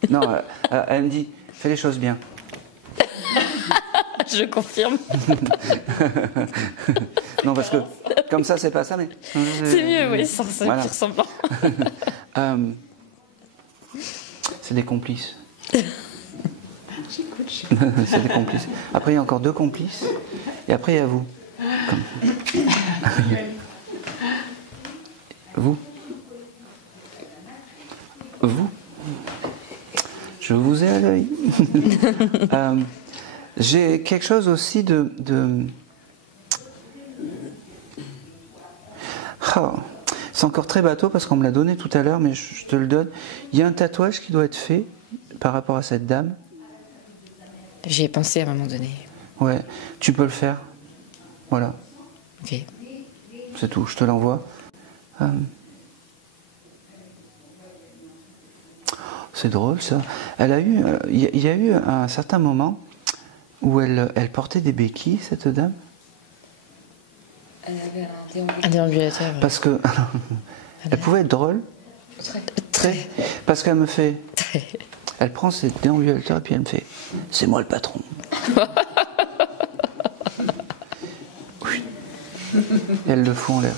Non, elle me dit, fais les choses bien. Je confirme. Non, parce que comme ça, c'est pas ça, mais. C'est mieux, oui, sans ça, voilà. plus ressemblant. C'est des complices. C'est des complices. Après, il y a encore 2 complices. Et après, il y a vous. Vous. Vous. Je vous ai à l'œil. J'ai quelque chose aussi de... Oh, c'est encore très bateau parce qu'on me l'a donné tout à l'heure, mais je te le donne. Il y a un tatouage qui doit être fait par rapport à cette dame. J'y ai pensé à un moment donné. Ouais, tu peux le faire. Voilà. Ok. C'est tout, je te l'envoie. C'est drôle ça. Elle a eu, il y a eu un certain moment où elle portait des béquilles, cette dame. Elle avait un déambulateur. Parce que elle pouvait être drôle. Très. Parce qu'elle me fait. Elle prend ses déambulateurs et puis elle me fait. C'est moi le patron. Oui. Et elle le fout en l'air.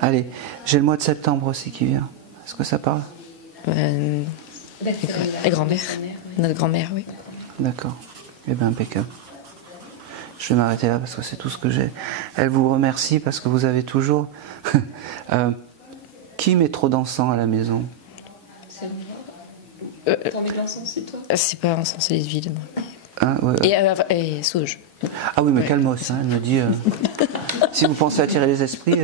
Allez, j'ai le mois de septembre aussi qui vient. Est-ce que ça parle? La grand-mère. Notre grand-mère, oui. D'accord. Eh bien, impeccable. Je vais m'arrêter là parce que c'est tout ce que j'ai. Elle vous remercie parce que vous avez toujours... Qui met trop d'encens à la maison? C'est moi. T'en mets de l'encens, c'est toi? C'est pas encens, c'est les huiles. Hein, ouais. Et sauge. Ah oui, mais calmos, hein, elle me dit... si vous pensez attirer les esprits...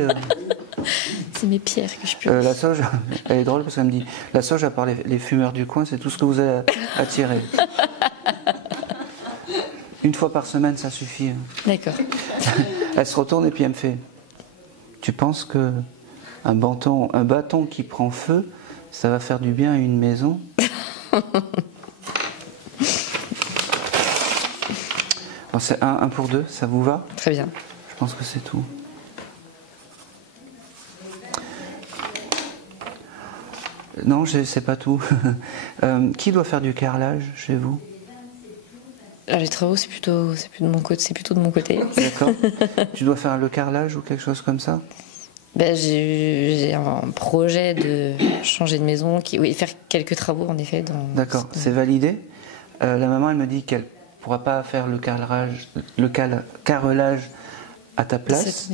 C'est mes pierres que je peux... la sauge, elle est drôle parce qu'elle me dit... La sauge, à part les fumeurs du coin, c'est tout ce que vous avez attiré. Une fois par semaine, ça suffit. D'accord. Elle se retourne et puis elle me fait... Tu penses que un bâton qui prend feu, ça va faire du bien à une maison? Bon, c'est un pour deux, ça vous va? Très bien. Je pense que c'est tout. Non, c'est pas tout. Qui doit faire du carrelage chez vous? Les travaux, c'est plutôt de mon côté. D'accord. Tu dois faire le carrelage ou quelque chose comme ça? J'ai un projet de changer de maison, faire quelques travaux en effet. D'accord, c'est validé. La maman, elle me dit qu'elle pourra pas faire le carrelage à ta place,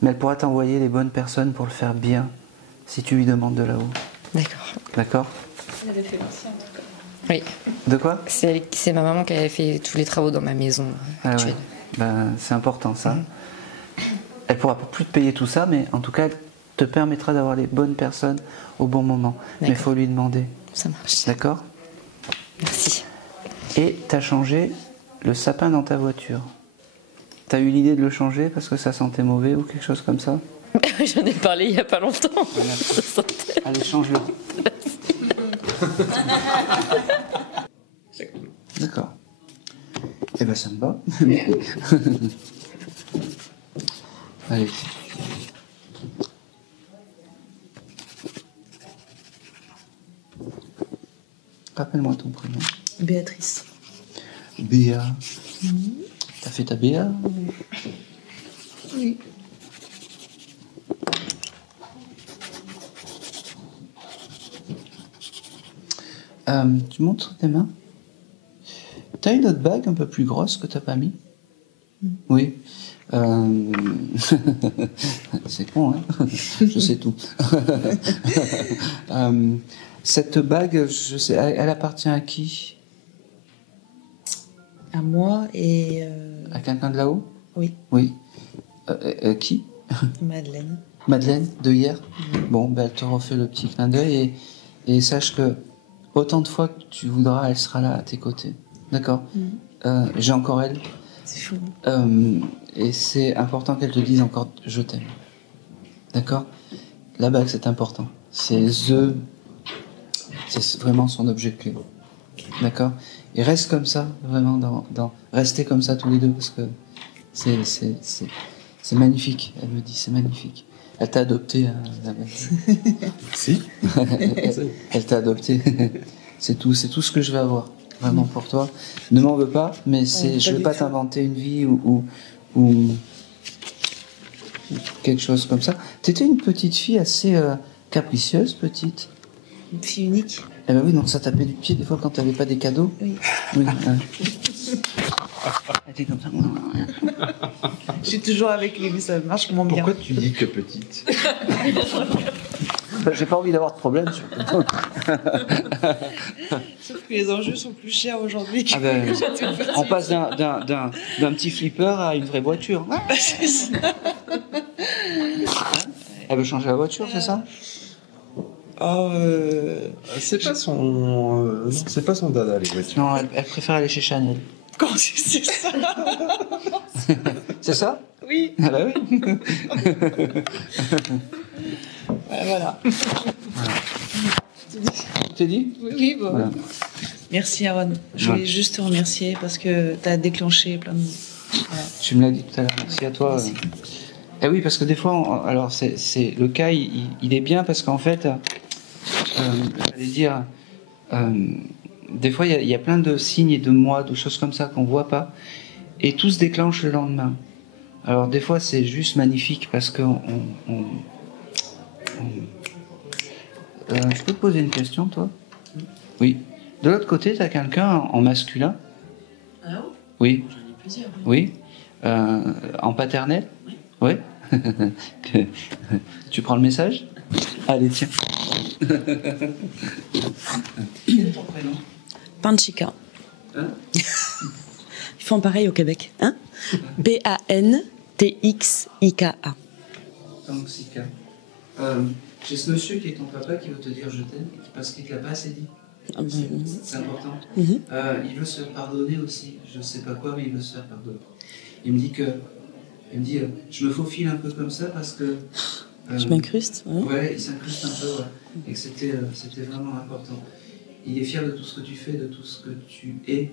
mais elle pourra t'envoyer les bonnes personnes pour le faire bien, si tu lui demandes de là-haut. D'accord. D'accord. Elle avait fait l'ancien en tout cas. Oui. De quoi? C'est ma maman qui avait fait tous les travaux dans ma maison actuelle. Ouais. C'est important ça. Elle pourra plus te payer tout ça, mais en tout cas, elle te permettra d'avoir les bonnes personnes au bon moment. Mais il faut lui demander. Ça marche. D'accord? Merci. Et tu as changé le sapin dans ta voiture. Tu as eu l'idée de le changer parce que ça sentait mauvais ou quelque chose comme ça? J'en ai parlé il n'y a pas longtemps. Allez, change-le. D'accord. Eh ben, ça me va. Allez. Rappelle-moi ton prénom. Béatrice. Béa. T'as fait ta Béa? Oui. Tu montres tes mains? T'as une autre bague un peu plus grosse que t'as pas mis? Oui. C'est con, hein? Je sais tout. Cette bague, je sais, elle appartient à qui? À moi et... À quelqu'un de là-haut? Oui. Oui. Qui? Madeleine. Madeleine, de hier? Bon, elle te refait le petit clin d'œil et sache que autant de fois que tu voudras, elle sera là à tes côtés. D'accord? J'ai encore elle. C'est fou. Et c'est important qu'elle te dise encore « je t'aime ». D'accord? La bague, c'est important. C'est vraiment son objet clé. D'accord? Et reste comme ça, vraiment, restez comme ça tous les deux, parce que c'est magnifique. Elle me dit, c'est magnifique. Elle t'a adopté, la bague. Si. Elle t'a adopté. C'est tout ce que je vais avoir, vraiment, pour toi. Ne m'en veux pas, mais je ne vais pas t'inventer une vie ou quelque chose comme ça. T'étais une petite fille assez capricieuse, petite. Une fille unique. Eh ben oui, donc ça tapait du pied des fois quand t'avais pas des cadeaux. Oui. Oui. Elle était comme ça. Je suis toujours avec lui, mais ça marche moins bien. Pourquoi tu dis que petite? J'ai pas envie d'avoir de problème. Sauf que les enjeux sont plus chers aujourd'hui. Ah ben, on passe d'un petit flipper à une vraie voiture. C'est ça. Elle veut changer la voiture, c'est ça? C'est pas son dada, les voitures. Non, elle préfère aller chez Chanel. Quand c'est ça? C'est ça? Oui. Ah bah oui. Voilà. Tu t'es dit? Oui, bon. Voilà. Merci Aaron. Je voulais juste te remercier parce que tu as déclenché plein de... Voilà. Tu me l'as dit tout à l'heure. Merci à toi. Merci. Eh oui, parce que des fois, alors c'est le cas, il est bien parce qu'en fait, j'allais dire, des fois il y a plein de signes et de mois, de choses comme ça qu'on voit pas, et tout se déclenche le lendemain. Alors des fois c'est juste magnifique parce que je peux te poser une question, toi? Oui. De l'autre côté, tu as quelqu'un en masculin? Ah oui. J'en ai plusieurs. Oui. En paternel? Oui. Tu prends le message? Allez, tiens. Quel est ton prénom? Panchika. Hein? Ils font pareil au Québec. Hein? P-A-N-T-X-I-K-A. Panchika. J'ai ce monsieur qui est ton papa qui veut te dire je t'aime parce qu'il ne te l'a pas assez dit. C'est important. Il veut se pardonner aussi. Je ne sais pas quoi, mais il veut se faire pardonner. Il me dit je me faufile un peu comme ça parce que. Je m'incruste. Ouais, il s'incruste un peu, ouais. Et que c'était vraiment important. Il est fier de tout ce que tu fais, de tout ce que tu es.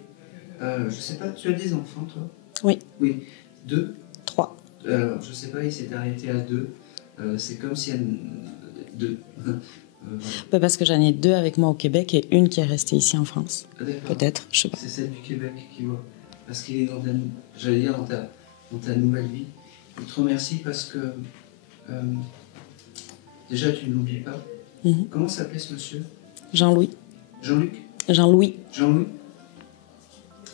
Je sais pas, tu as des enfants, toi? Oui. Oui. 2? 3. Je sais pas, il s'est arrêté à 2. C'est comme si 2. Bah parce que j'en ai 2 avec moi au Québec et une qui est restée ici en France. Peut-être, je sais pas. C'est celle du Québec qui voit. Parce qu'il est dans ta nouvelle vie. Il te remercie parce que déjà tu ne l'oublies pas. Comment s'appelait ce monsieur? Jean-Louis. Jean-Luc? Jean-Louis. Jean-Louis?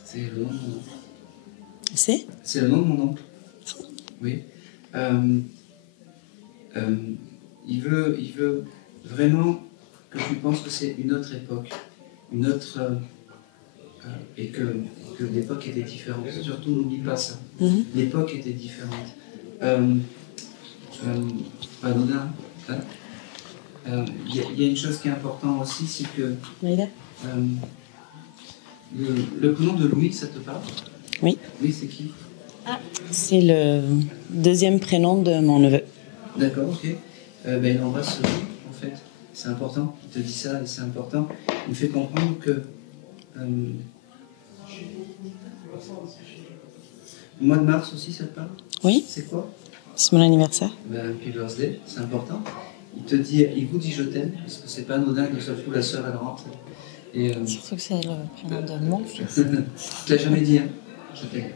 C'est le nom de mon oncle. C'est le nom de mon oncle. Oui. Il veut vraiment que tu penses que c'est une autre époque, une autre et que l'époque était différente. Surtout n'oublie pas ça. L'époque était différente. Pas anodin. Il y a une chose qui est importante aussi, c'est que le prénom de Louis, ça te parle? Oui. Oui, c'est qui? C'est le deuxième prénom de mon neveu. D'accord, ok. Il embrasse Louis, en fait. C'est important. Il te dit ça et c'est important. Il me fait comprendre que le mois de mars aussi, ça te parle? Oui. C'est quoi? C'est mon anniversaire. Happy birthday, c'est important. Il vous dit je t'aime, parce que c'est pas anodin que seul coup la sœur elle rentre. Et, surtout que c'est le prénom de mon fils. Tu l'as jamais dit, hein? Je t'aime.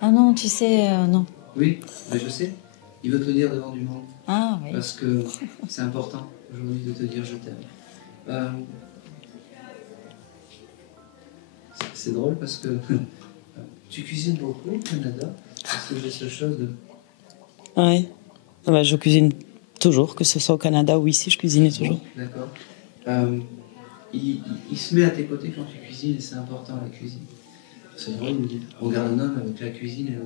Ah non, tu sais, non. Oui, mais je sais. Il veut te le dire devant du monde. Ah oui. Parce que c'est important aujourd'hui de te dire je t'aime. C'est drôle parce que tu cuisines beaucoup au Canada. Parce que j'ai cette chose de... Oui. Bah, je cuisine toujours, que ce soit au Canada ou ici, je cuisine toujours. D'accord. Il se met à tes côtés quand tu cuisines et c'est important la cuisine. C'est drôle, on regarde un homme avec la cuisine et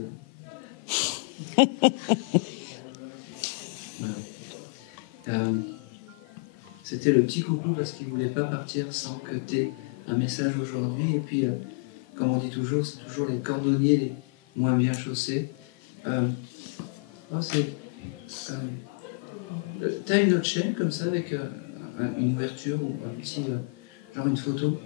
voilà. C'était le petit coucou parce qu'il ne voulait pas partir sans que tu aies un message aujourd'hui. Et puis, comme on dit toujours, c'est toujours les cordonniers les moins bien chaussés. T'as une autre chaîne comme ça avec une ouverture ou un petit, genre une photo?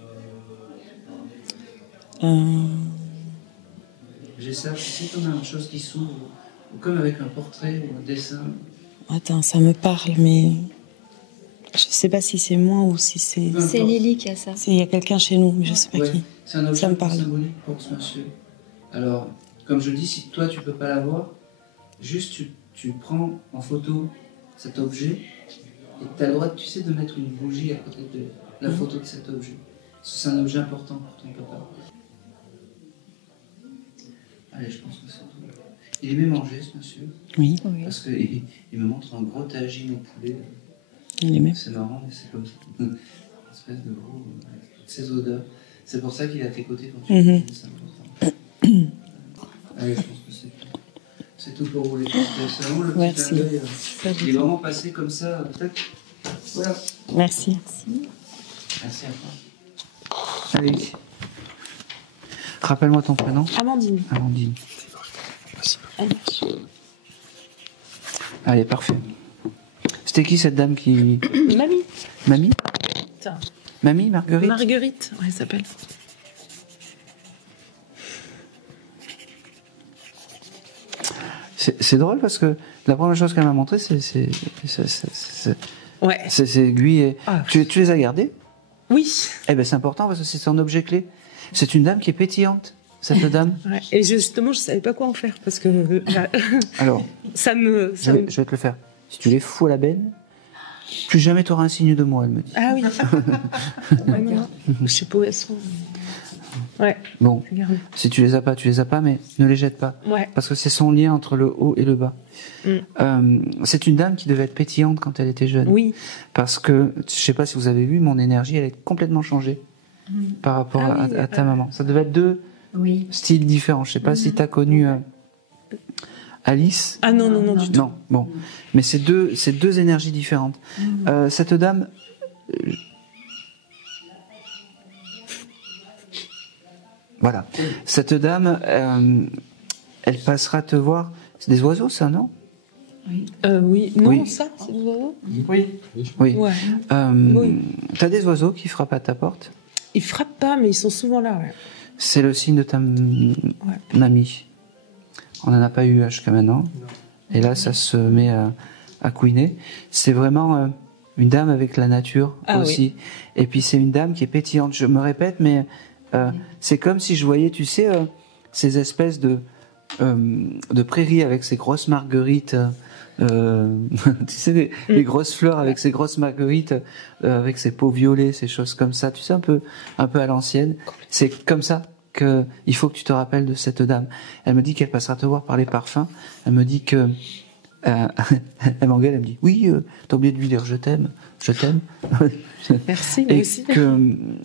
J'ai ça, tu sais, comme une chose qui s'ouvre, ou comme avec un portrait ou un dessin. Attends, ça me parle, mais je sais pas si c'est moi ou si c'est... C'est Lily qui a ça. Il y a quelqu'un chez nous, mais je sais pas qui. C'est un objet ça me parle. symbolique pour ce monsieur. Alors, comme je dis, si toi tu peux pas l'avoir, juste tu prends en photo cet objet et tu as le droit, tu sais, de mettre une bougie à côté de la photo de cet objet. C'est un objet important pour ton papa. Allez, je pense que c'est tout. Il aimait manger, ce monsieur. Oui. Parce qu'il me montre un gros tagine au poulet. Il aimait. C'est marrant, mais c'est comme ça. Une espèce de gros, avec toutes ces odeurs. C'est pour ça qu'il est à tes côtés quand tu cuisines, c'est important. Allez, je pense que c'est tout. C'est tout pour vous les filles. C'est vraiment le petit clin d'œil. Il est vraiment passé comme ça. Tac. Voilà. Merci. Merci à toi. Allez. Rappelle-moi ton prénom. Amandine. Amandine. Allez, parfait. C'était qui cette dame qui... Mamie. Mamie? Tiens. Mamie, Marguerite? Marguerite, ouais, elle s'appelle. C'est drôle parce que la première chose qu'elle m'a montré, c'est aiguilles. Et... Tu les as gardées? Oui. Eh ben c'est important parce que c'est son objet clé. C'est une dame qui est pétillante. cette dame? Ouais. Et justement, je savais pas quoi en faire parce que Alors, je vais te le faire. Si tu les fous à la benne, plus jamais tu auras un signe de moi, elle me dit. Ah oui. Je sais pas où elles sont. Ouais. Bon, si tu les as pas, mais ne les jette pas. Ouais. Parce que c'est son lien entre le haut et le bas. C'est une dame qui devait être pétillante quand elle était jeune. Oui. Parce que, je sais pas si vous avez vu, mon énergie, elle est complètement changée par rapport à ta maman. Ça devait être deux styles différents. Je sais pas si tu as connu Alice. Ah non, du tout. Non, bon. Mais c'est deux énergies différentes. Cette dame... Voilà. Cette dame, elle passera te voir. C'est des oiseaux, ça, non? Oui. Non, oui. Ça, c'est des oiseaux? Oui. Ouais. T'as des oiseaux qui frappent à ta porte? Ils frappent pas, mais ils sont souvent là, ouais. C'est le signe de ta amie. On n'en a pas eu jusqu'à maintenant. Et là, ça se met à couiner. C'est vraiment une dame avec la nature aussi. Oui. Et puis, c'est une dame qui est pétillante. Je me répète, mais c'est comme si je voyais, tu sais, ces espèces de prairies avec ces grosses marguerites. Tu sais, les grosses fleurs avec ces grosses marguerites, avec ces peaux violets, ces choses comme ça. Tu sais, un peu à l'ancienne. C'est comme ça que il faut que tu te rappelles de cette dame. Elle me dit qu'elle passera te voir par les parfums. Elle me dit que elle m'engueule, elle me dit oui, t'as oublié de lui dire je t'aime. Merci, moi aussi.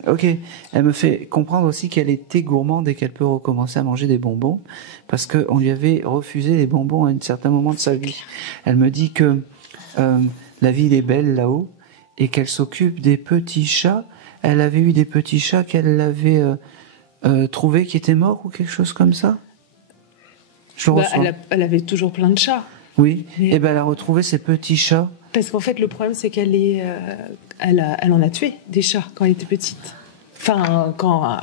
Ok, elle me fait comprendre aussi qu'elle était gourmande et qu'elle peut recommencer à manger des bonbons parce qu'on lui avait refusé les bonbons à un certain moment de sa vie. Elle me dit que la ville est belle là-haut et qu'elle s'occupe des petits chats. Elle avait eu des petits chats qu'elle avait trouvés qui étaient morts ou quelque chose comme ça. Je le reçois. Elle avait toujours plein de chats. Oui, et ben elle a retrouvé ces petits chats. Parce qu'en fait, le problème, c'est qu'elle elle en a tué des chats quand elle était petite. Enfin, quand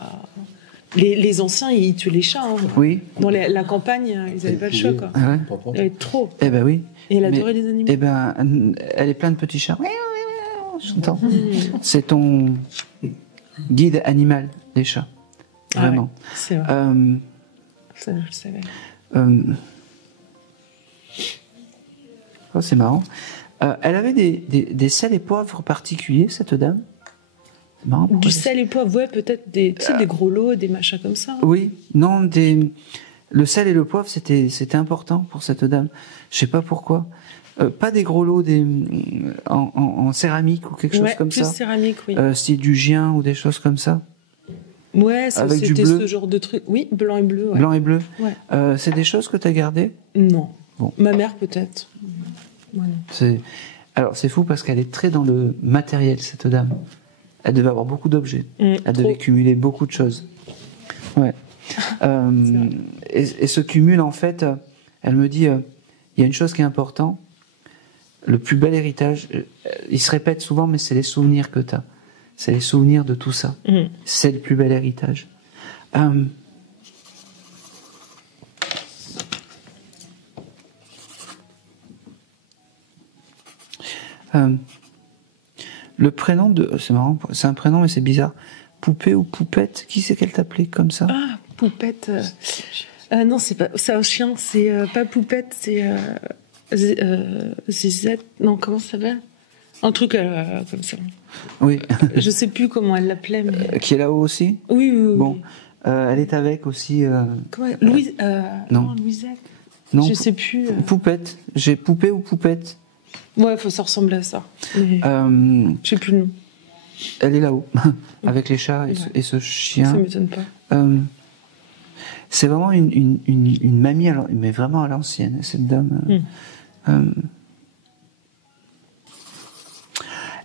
les anciens, ils tuaient les chats. Hein. Oui. Dans la campagne, ils n'avaient pas de chat, quoi. Ah ouais. Il y avait trop. Eh ben oui. Et elle adorait les animaux. Eh ben, elle est pleine de petits chats. Oui, j'entends. C'est ton guide animal, les chats. Vraiment. Ouais, c'est vrai. Ça, je le savais. Oh, c'est marrant. Elle avait des sels et poivres particuliers, cette dame. C'est marrant. Du sel et poivre, ouais, peut-être des gros lots, des machins comme ça. Oui, non, le sel et le poivre, c'était important pour cette dame. Je sais pas pourquoi. Pas des gros lots en céramique ou quelque chose comme ça. Plus céramique, oui. Style du gien ou des choses comme ça. Ouais, c'était ce genre de truc. Oui, blanc et bleu. Ouais. Blanc et bleu. Ouais. C'est des choses que tu as gardées? Non. Bon. Ma mère, peut-être. Ouais, alors, c'est fou parce qu'elle est très dans le matériel, cette dame. Elle devait avoir beaucoup d'objets. Elle devait cumuler beaucoup de choses. Ouais. Et ce cumul, en fait, elle me dit, il y a une chose qui est importante. Le plus bel héritage, il se répète souvent, mais c'est les souvenirs que tu as. C'est les souvenirs de tout ça. C'est le plus bel héritage. Le prénom c'est marrant, c'est un prénom mais c'est bizarre. Poupée ou Poupette, qui c'est qu'elle t'appelait comme ça? Ah, Poupette. Non, c'est un chien, c'est pas Poupette, c'est Zizette. Non, comment ça s'appelle? Un truc comme ça. Oui. Je sais plus comment elle l'appelait. Mais... Qui est là-haut aussi? Oui. Bon, elle est avec aussi. Comment Louise. Non, Louisette. Non. Je sais plus. Poupette. J'ai Poupée ou Poupette. Ouais, ça ressemble à ça. Mais... je sais plus le nom. Elle est là-haut, avec les chats et ce chien. Ça m'étonne pas. C'est vraiment une mamie, mais vraiment à l'ancienne, cette dame.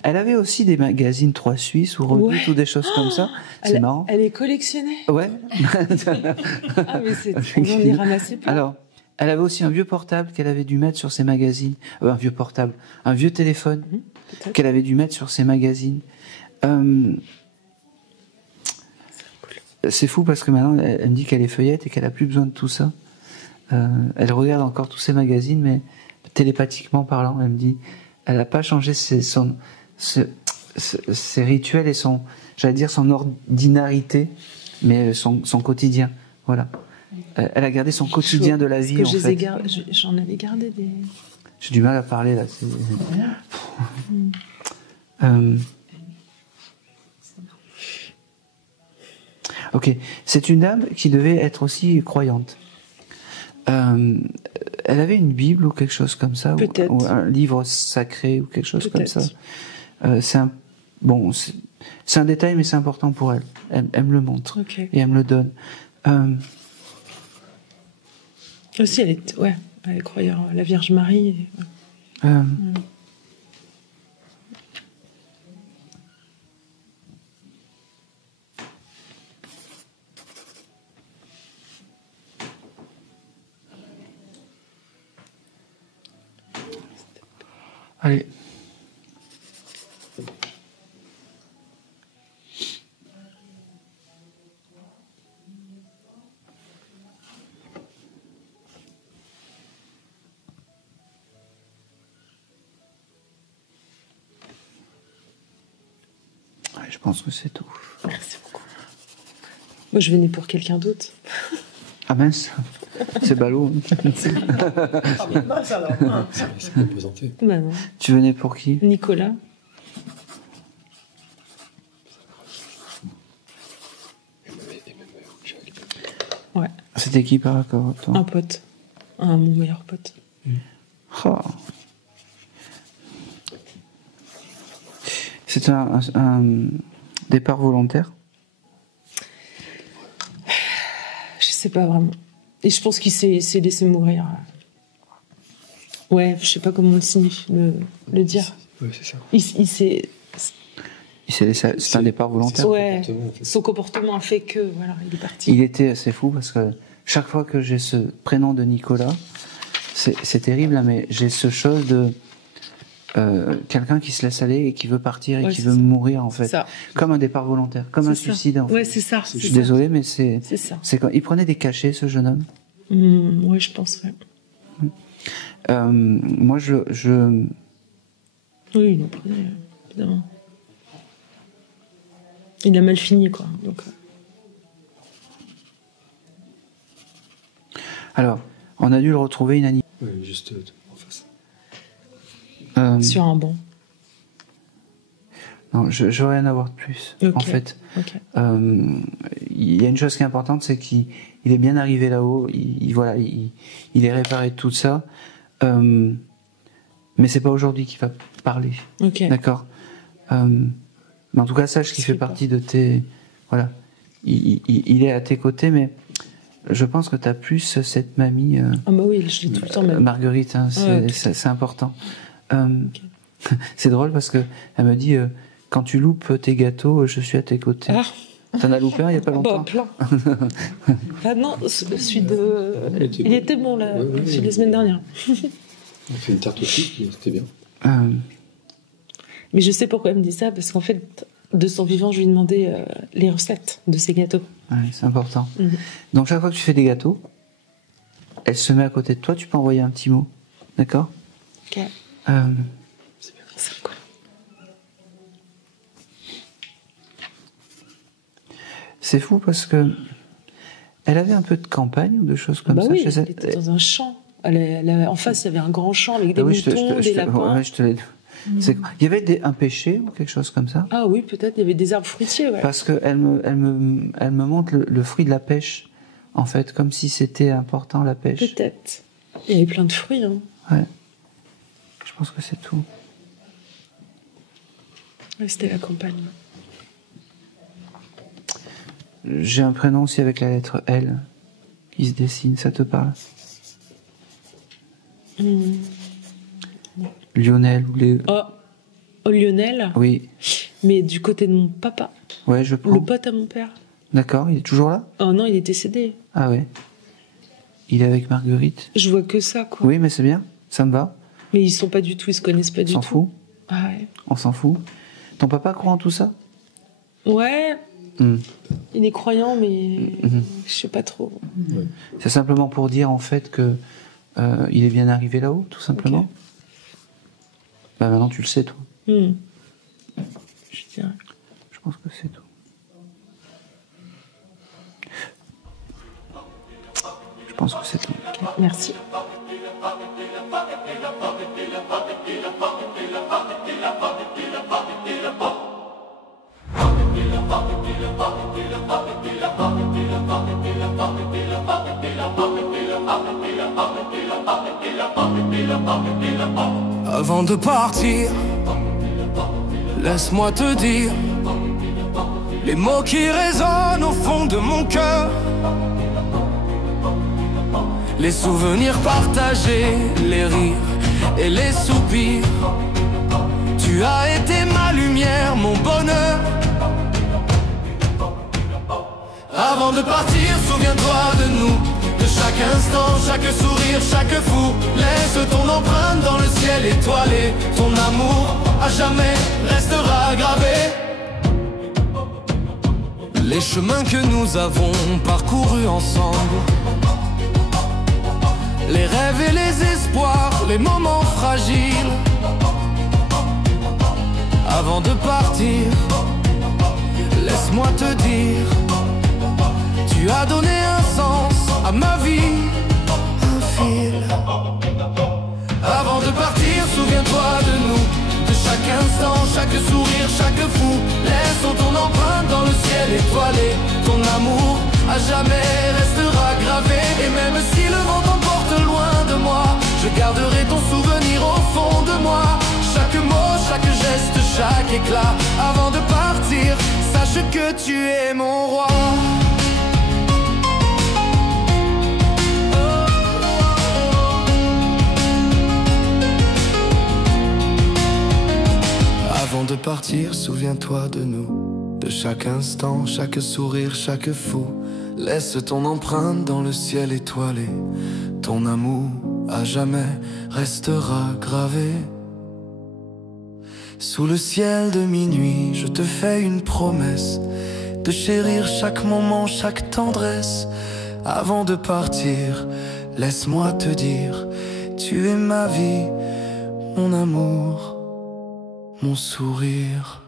Elle avait aussi des magazines 3 Suisses ou Redoute ou des choses comme ça. C'est marrant. Elle est collectionnée. Ouais. Ah, mais on en y ramassait pas. Alors, elle avait aussi un vieux portable qu'elle avait dû mettre sur ses magazines. Un vieux portable. Un vieux téléphone qu'elle avait dû mettre sur ses magazines. C'est fou parce que maintenant, elle me dit qu'elle est feuillette et qu'elle a plus besoin de tout ça. Elle regarde encore tous ses magazines, mais télépathiquement parlant, elle me dit, elle n'a pas changé ses rituels et son ordinarité, mais son quotidien. Voilà. Elle a gardé son quotidien de la vie, en fait. J'en avais gardé des... J'ai du mal à parler, là. Ok. C'est une dame qui devait être aussi croyante. Elle avait une Bible ou quelque chose comme ça, ou un livre sacré ou quelque chose comme ça. C'est un détail, mais c'est important pour elle. Elle me le montre et elle me le donne. Aussi, elle est croyante à la Vierge Marie. Allez. Ouais, je pense que c'est tout. Merci beaucoup. Moi, je venais pour quelqu'un d'autre. Ah mince, c'est ballot. Ah, mais mince alors. C'est pas présenté. Bah non. Tu venais pour qui? Nicolas. Ouais. C'était qui par rapport à toi? Un pote. Mon meilleur pote. Oh. C'est un départ volontaire? Je sais pas vraiment. Et je pense qu'il s'est laissé mourir. Ouais, je sais pas comment le dire. Ouais, c'est ça. Il s'est laissé. C'est un départ volontaire. Ouais. Son comportement a fait que voilà, il est parti. Il était assez fou parce que chaque fois que j'ai ce prénom de Nicolas, c'est terrible, hein, mais j'ai ce chose de quelqu'un qui se laisse aller et qui veut partir et qui veut mourir en fait, comme un départ volontaire, comme un suicide. En fait. Ouais, c'est ça. Je suis désolé, mais c'est ça. Il prenait des cachets, ce jeune homme. Ouais, je pense. Ouais. Moi, Oui, il en prenait, évidemment. Il a mal fini, quoi. Donc. Alors, on a dû le retrouver inanimé. Oui, juste en face. Sur un banc. Non, je veux rien avoir de plus. En fait, il y a une chose qui est importante, c'est qu'il est bien arrivé là-haut. Il est réparé de tout ça. Mais c'est pas aujourd'hui qu'il va parler. D'accord. Mais en tout cas, sache qu'il fait partie de tes. Voilà. Il est à tes côtés, mais je pense que tu as plus cette mamie. Ah bah oui, je l'ai tout le temps même. Marguerite, hein, c'est important. C'est drôle parce que elle me dit quand tu loupes tes gâteaux, je suis à tes côtés. Ah. T'en as loupé un il y a pas longtemps. Plein. Ah non, celui de. Il était bon là, celui de la semaine dernière. On fait une tarte aussi, c'était bien. Mais je sais pourquoi elle me dit ça, parce qu'en fait, de son vivant, je lui ai demandé les recettes de ses gâteaux. Ouais, c'est important. Donc chaque fois que tu fais des gâteaux, elle se met à côté de toi, tu peux envoyer un petit mot. D'accord? Ok. C'est bien. C'est cool. C'est fou parce que elle avait un peu de campagne ou de choses comme ça. Oui, elle était dans un champ. En face, il y avait un grand champ avec des moutons, des lapins. Ouais, il y avait un pêcher ou quelque chose comme ça? Ah oui, peut-être. Il y avait des arbres fruitiers. Ouais. Parce qu'elle me montre le fruit de la pêche, en fait, comme si c'était important la pêche. Peut-être. Il y avait plein de fruits. Hein. Ouais. Je pense que c'est tout. Ouais, c'était la campagne. J'ai un prénom aussi avec la lettre L qui se dessine, ça te parle? Lionel ou les... Oh, Lionel? Oui. Mais du côté de mon papa. Ouais, je prends. Le pote à mon père. D'accord, il est toujours là? Oh non, il est décédé. Ah ouais. Il est avec Marguerite? Je vois que ça, quoi. Oui, mais c'est bien, ça me va. Mais ils se connaissent pas du tout. On s'en fout? Ah ouais. On s'en fout. Ton papa croit en tout ça? Ouais. Il est croyant, mais je sais pas trop. C'est simplement pour dire en fait que il est bien arrivé là-haut, tout simplement. Okay. Bah maintenant tu le sais, toi. Je dirais. Je pense que c'est tout. pense que c'est tout. Okay, merci. Avant de partir, laisse-moi te dire les mots qui résonnent au fond de mon cœur. Les souvenirs partagés, les rires et les soupirs. Tu as été ma lumière, mon bonheur. Avant de partir, souviens-toi de nous, de chaque instant, chaque sourire, chaque fou. Laisse ton empreinte dans le ciel étoilé. Ton amour à jamais restera gravé. Les chemins que nous avons parcourus ensemble, les rêves et les espoirs, les moments fragiles. Avant de partir, laisse-moi te dire, tu as donné un sens à ma vie, un fil. Avant de partir, souviens-toi de nous, de chaque instant, chaque sourire, chaque fou. Laissons ton empreinte dans le ciel étoilé. Ton amour à jamais restera gravé. Et même si le vent t'emporte loin de moi, je garderai ton souvenir au fond de moi. Chaque mot, chaque geste, chaque éclat. Avant de partir, sache que tu es mon roi. Avant de partir, souviens-toi de nous, de chaque instant, chaque sourire, chaque fou. Laisse ton empreinte dans le ciel étoilé. Ton amour à jamais restera gravé. Sous le ciel de minuit, je te fais une promesse de chérir chaque moment, chaque tendresse. Avant de partir, laisse-moi te dire, tu es ma vie, mon amour, mon sourire.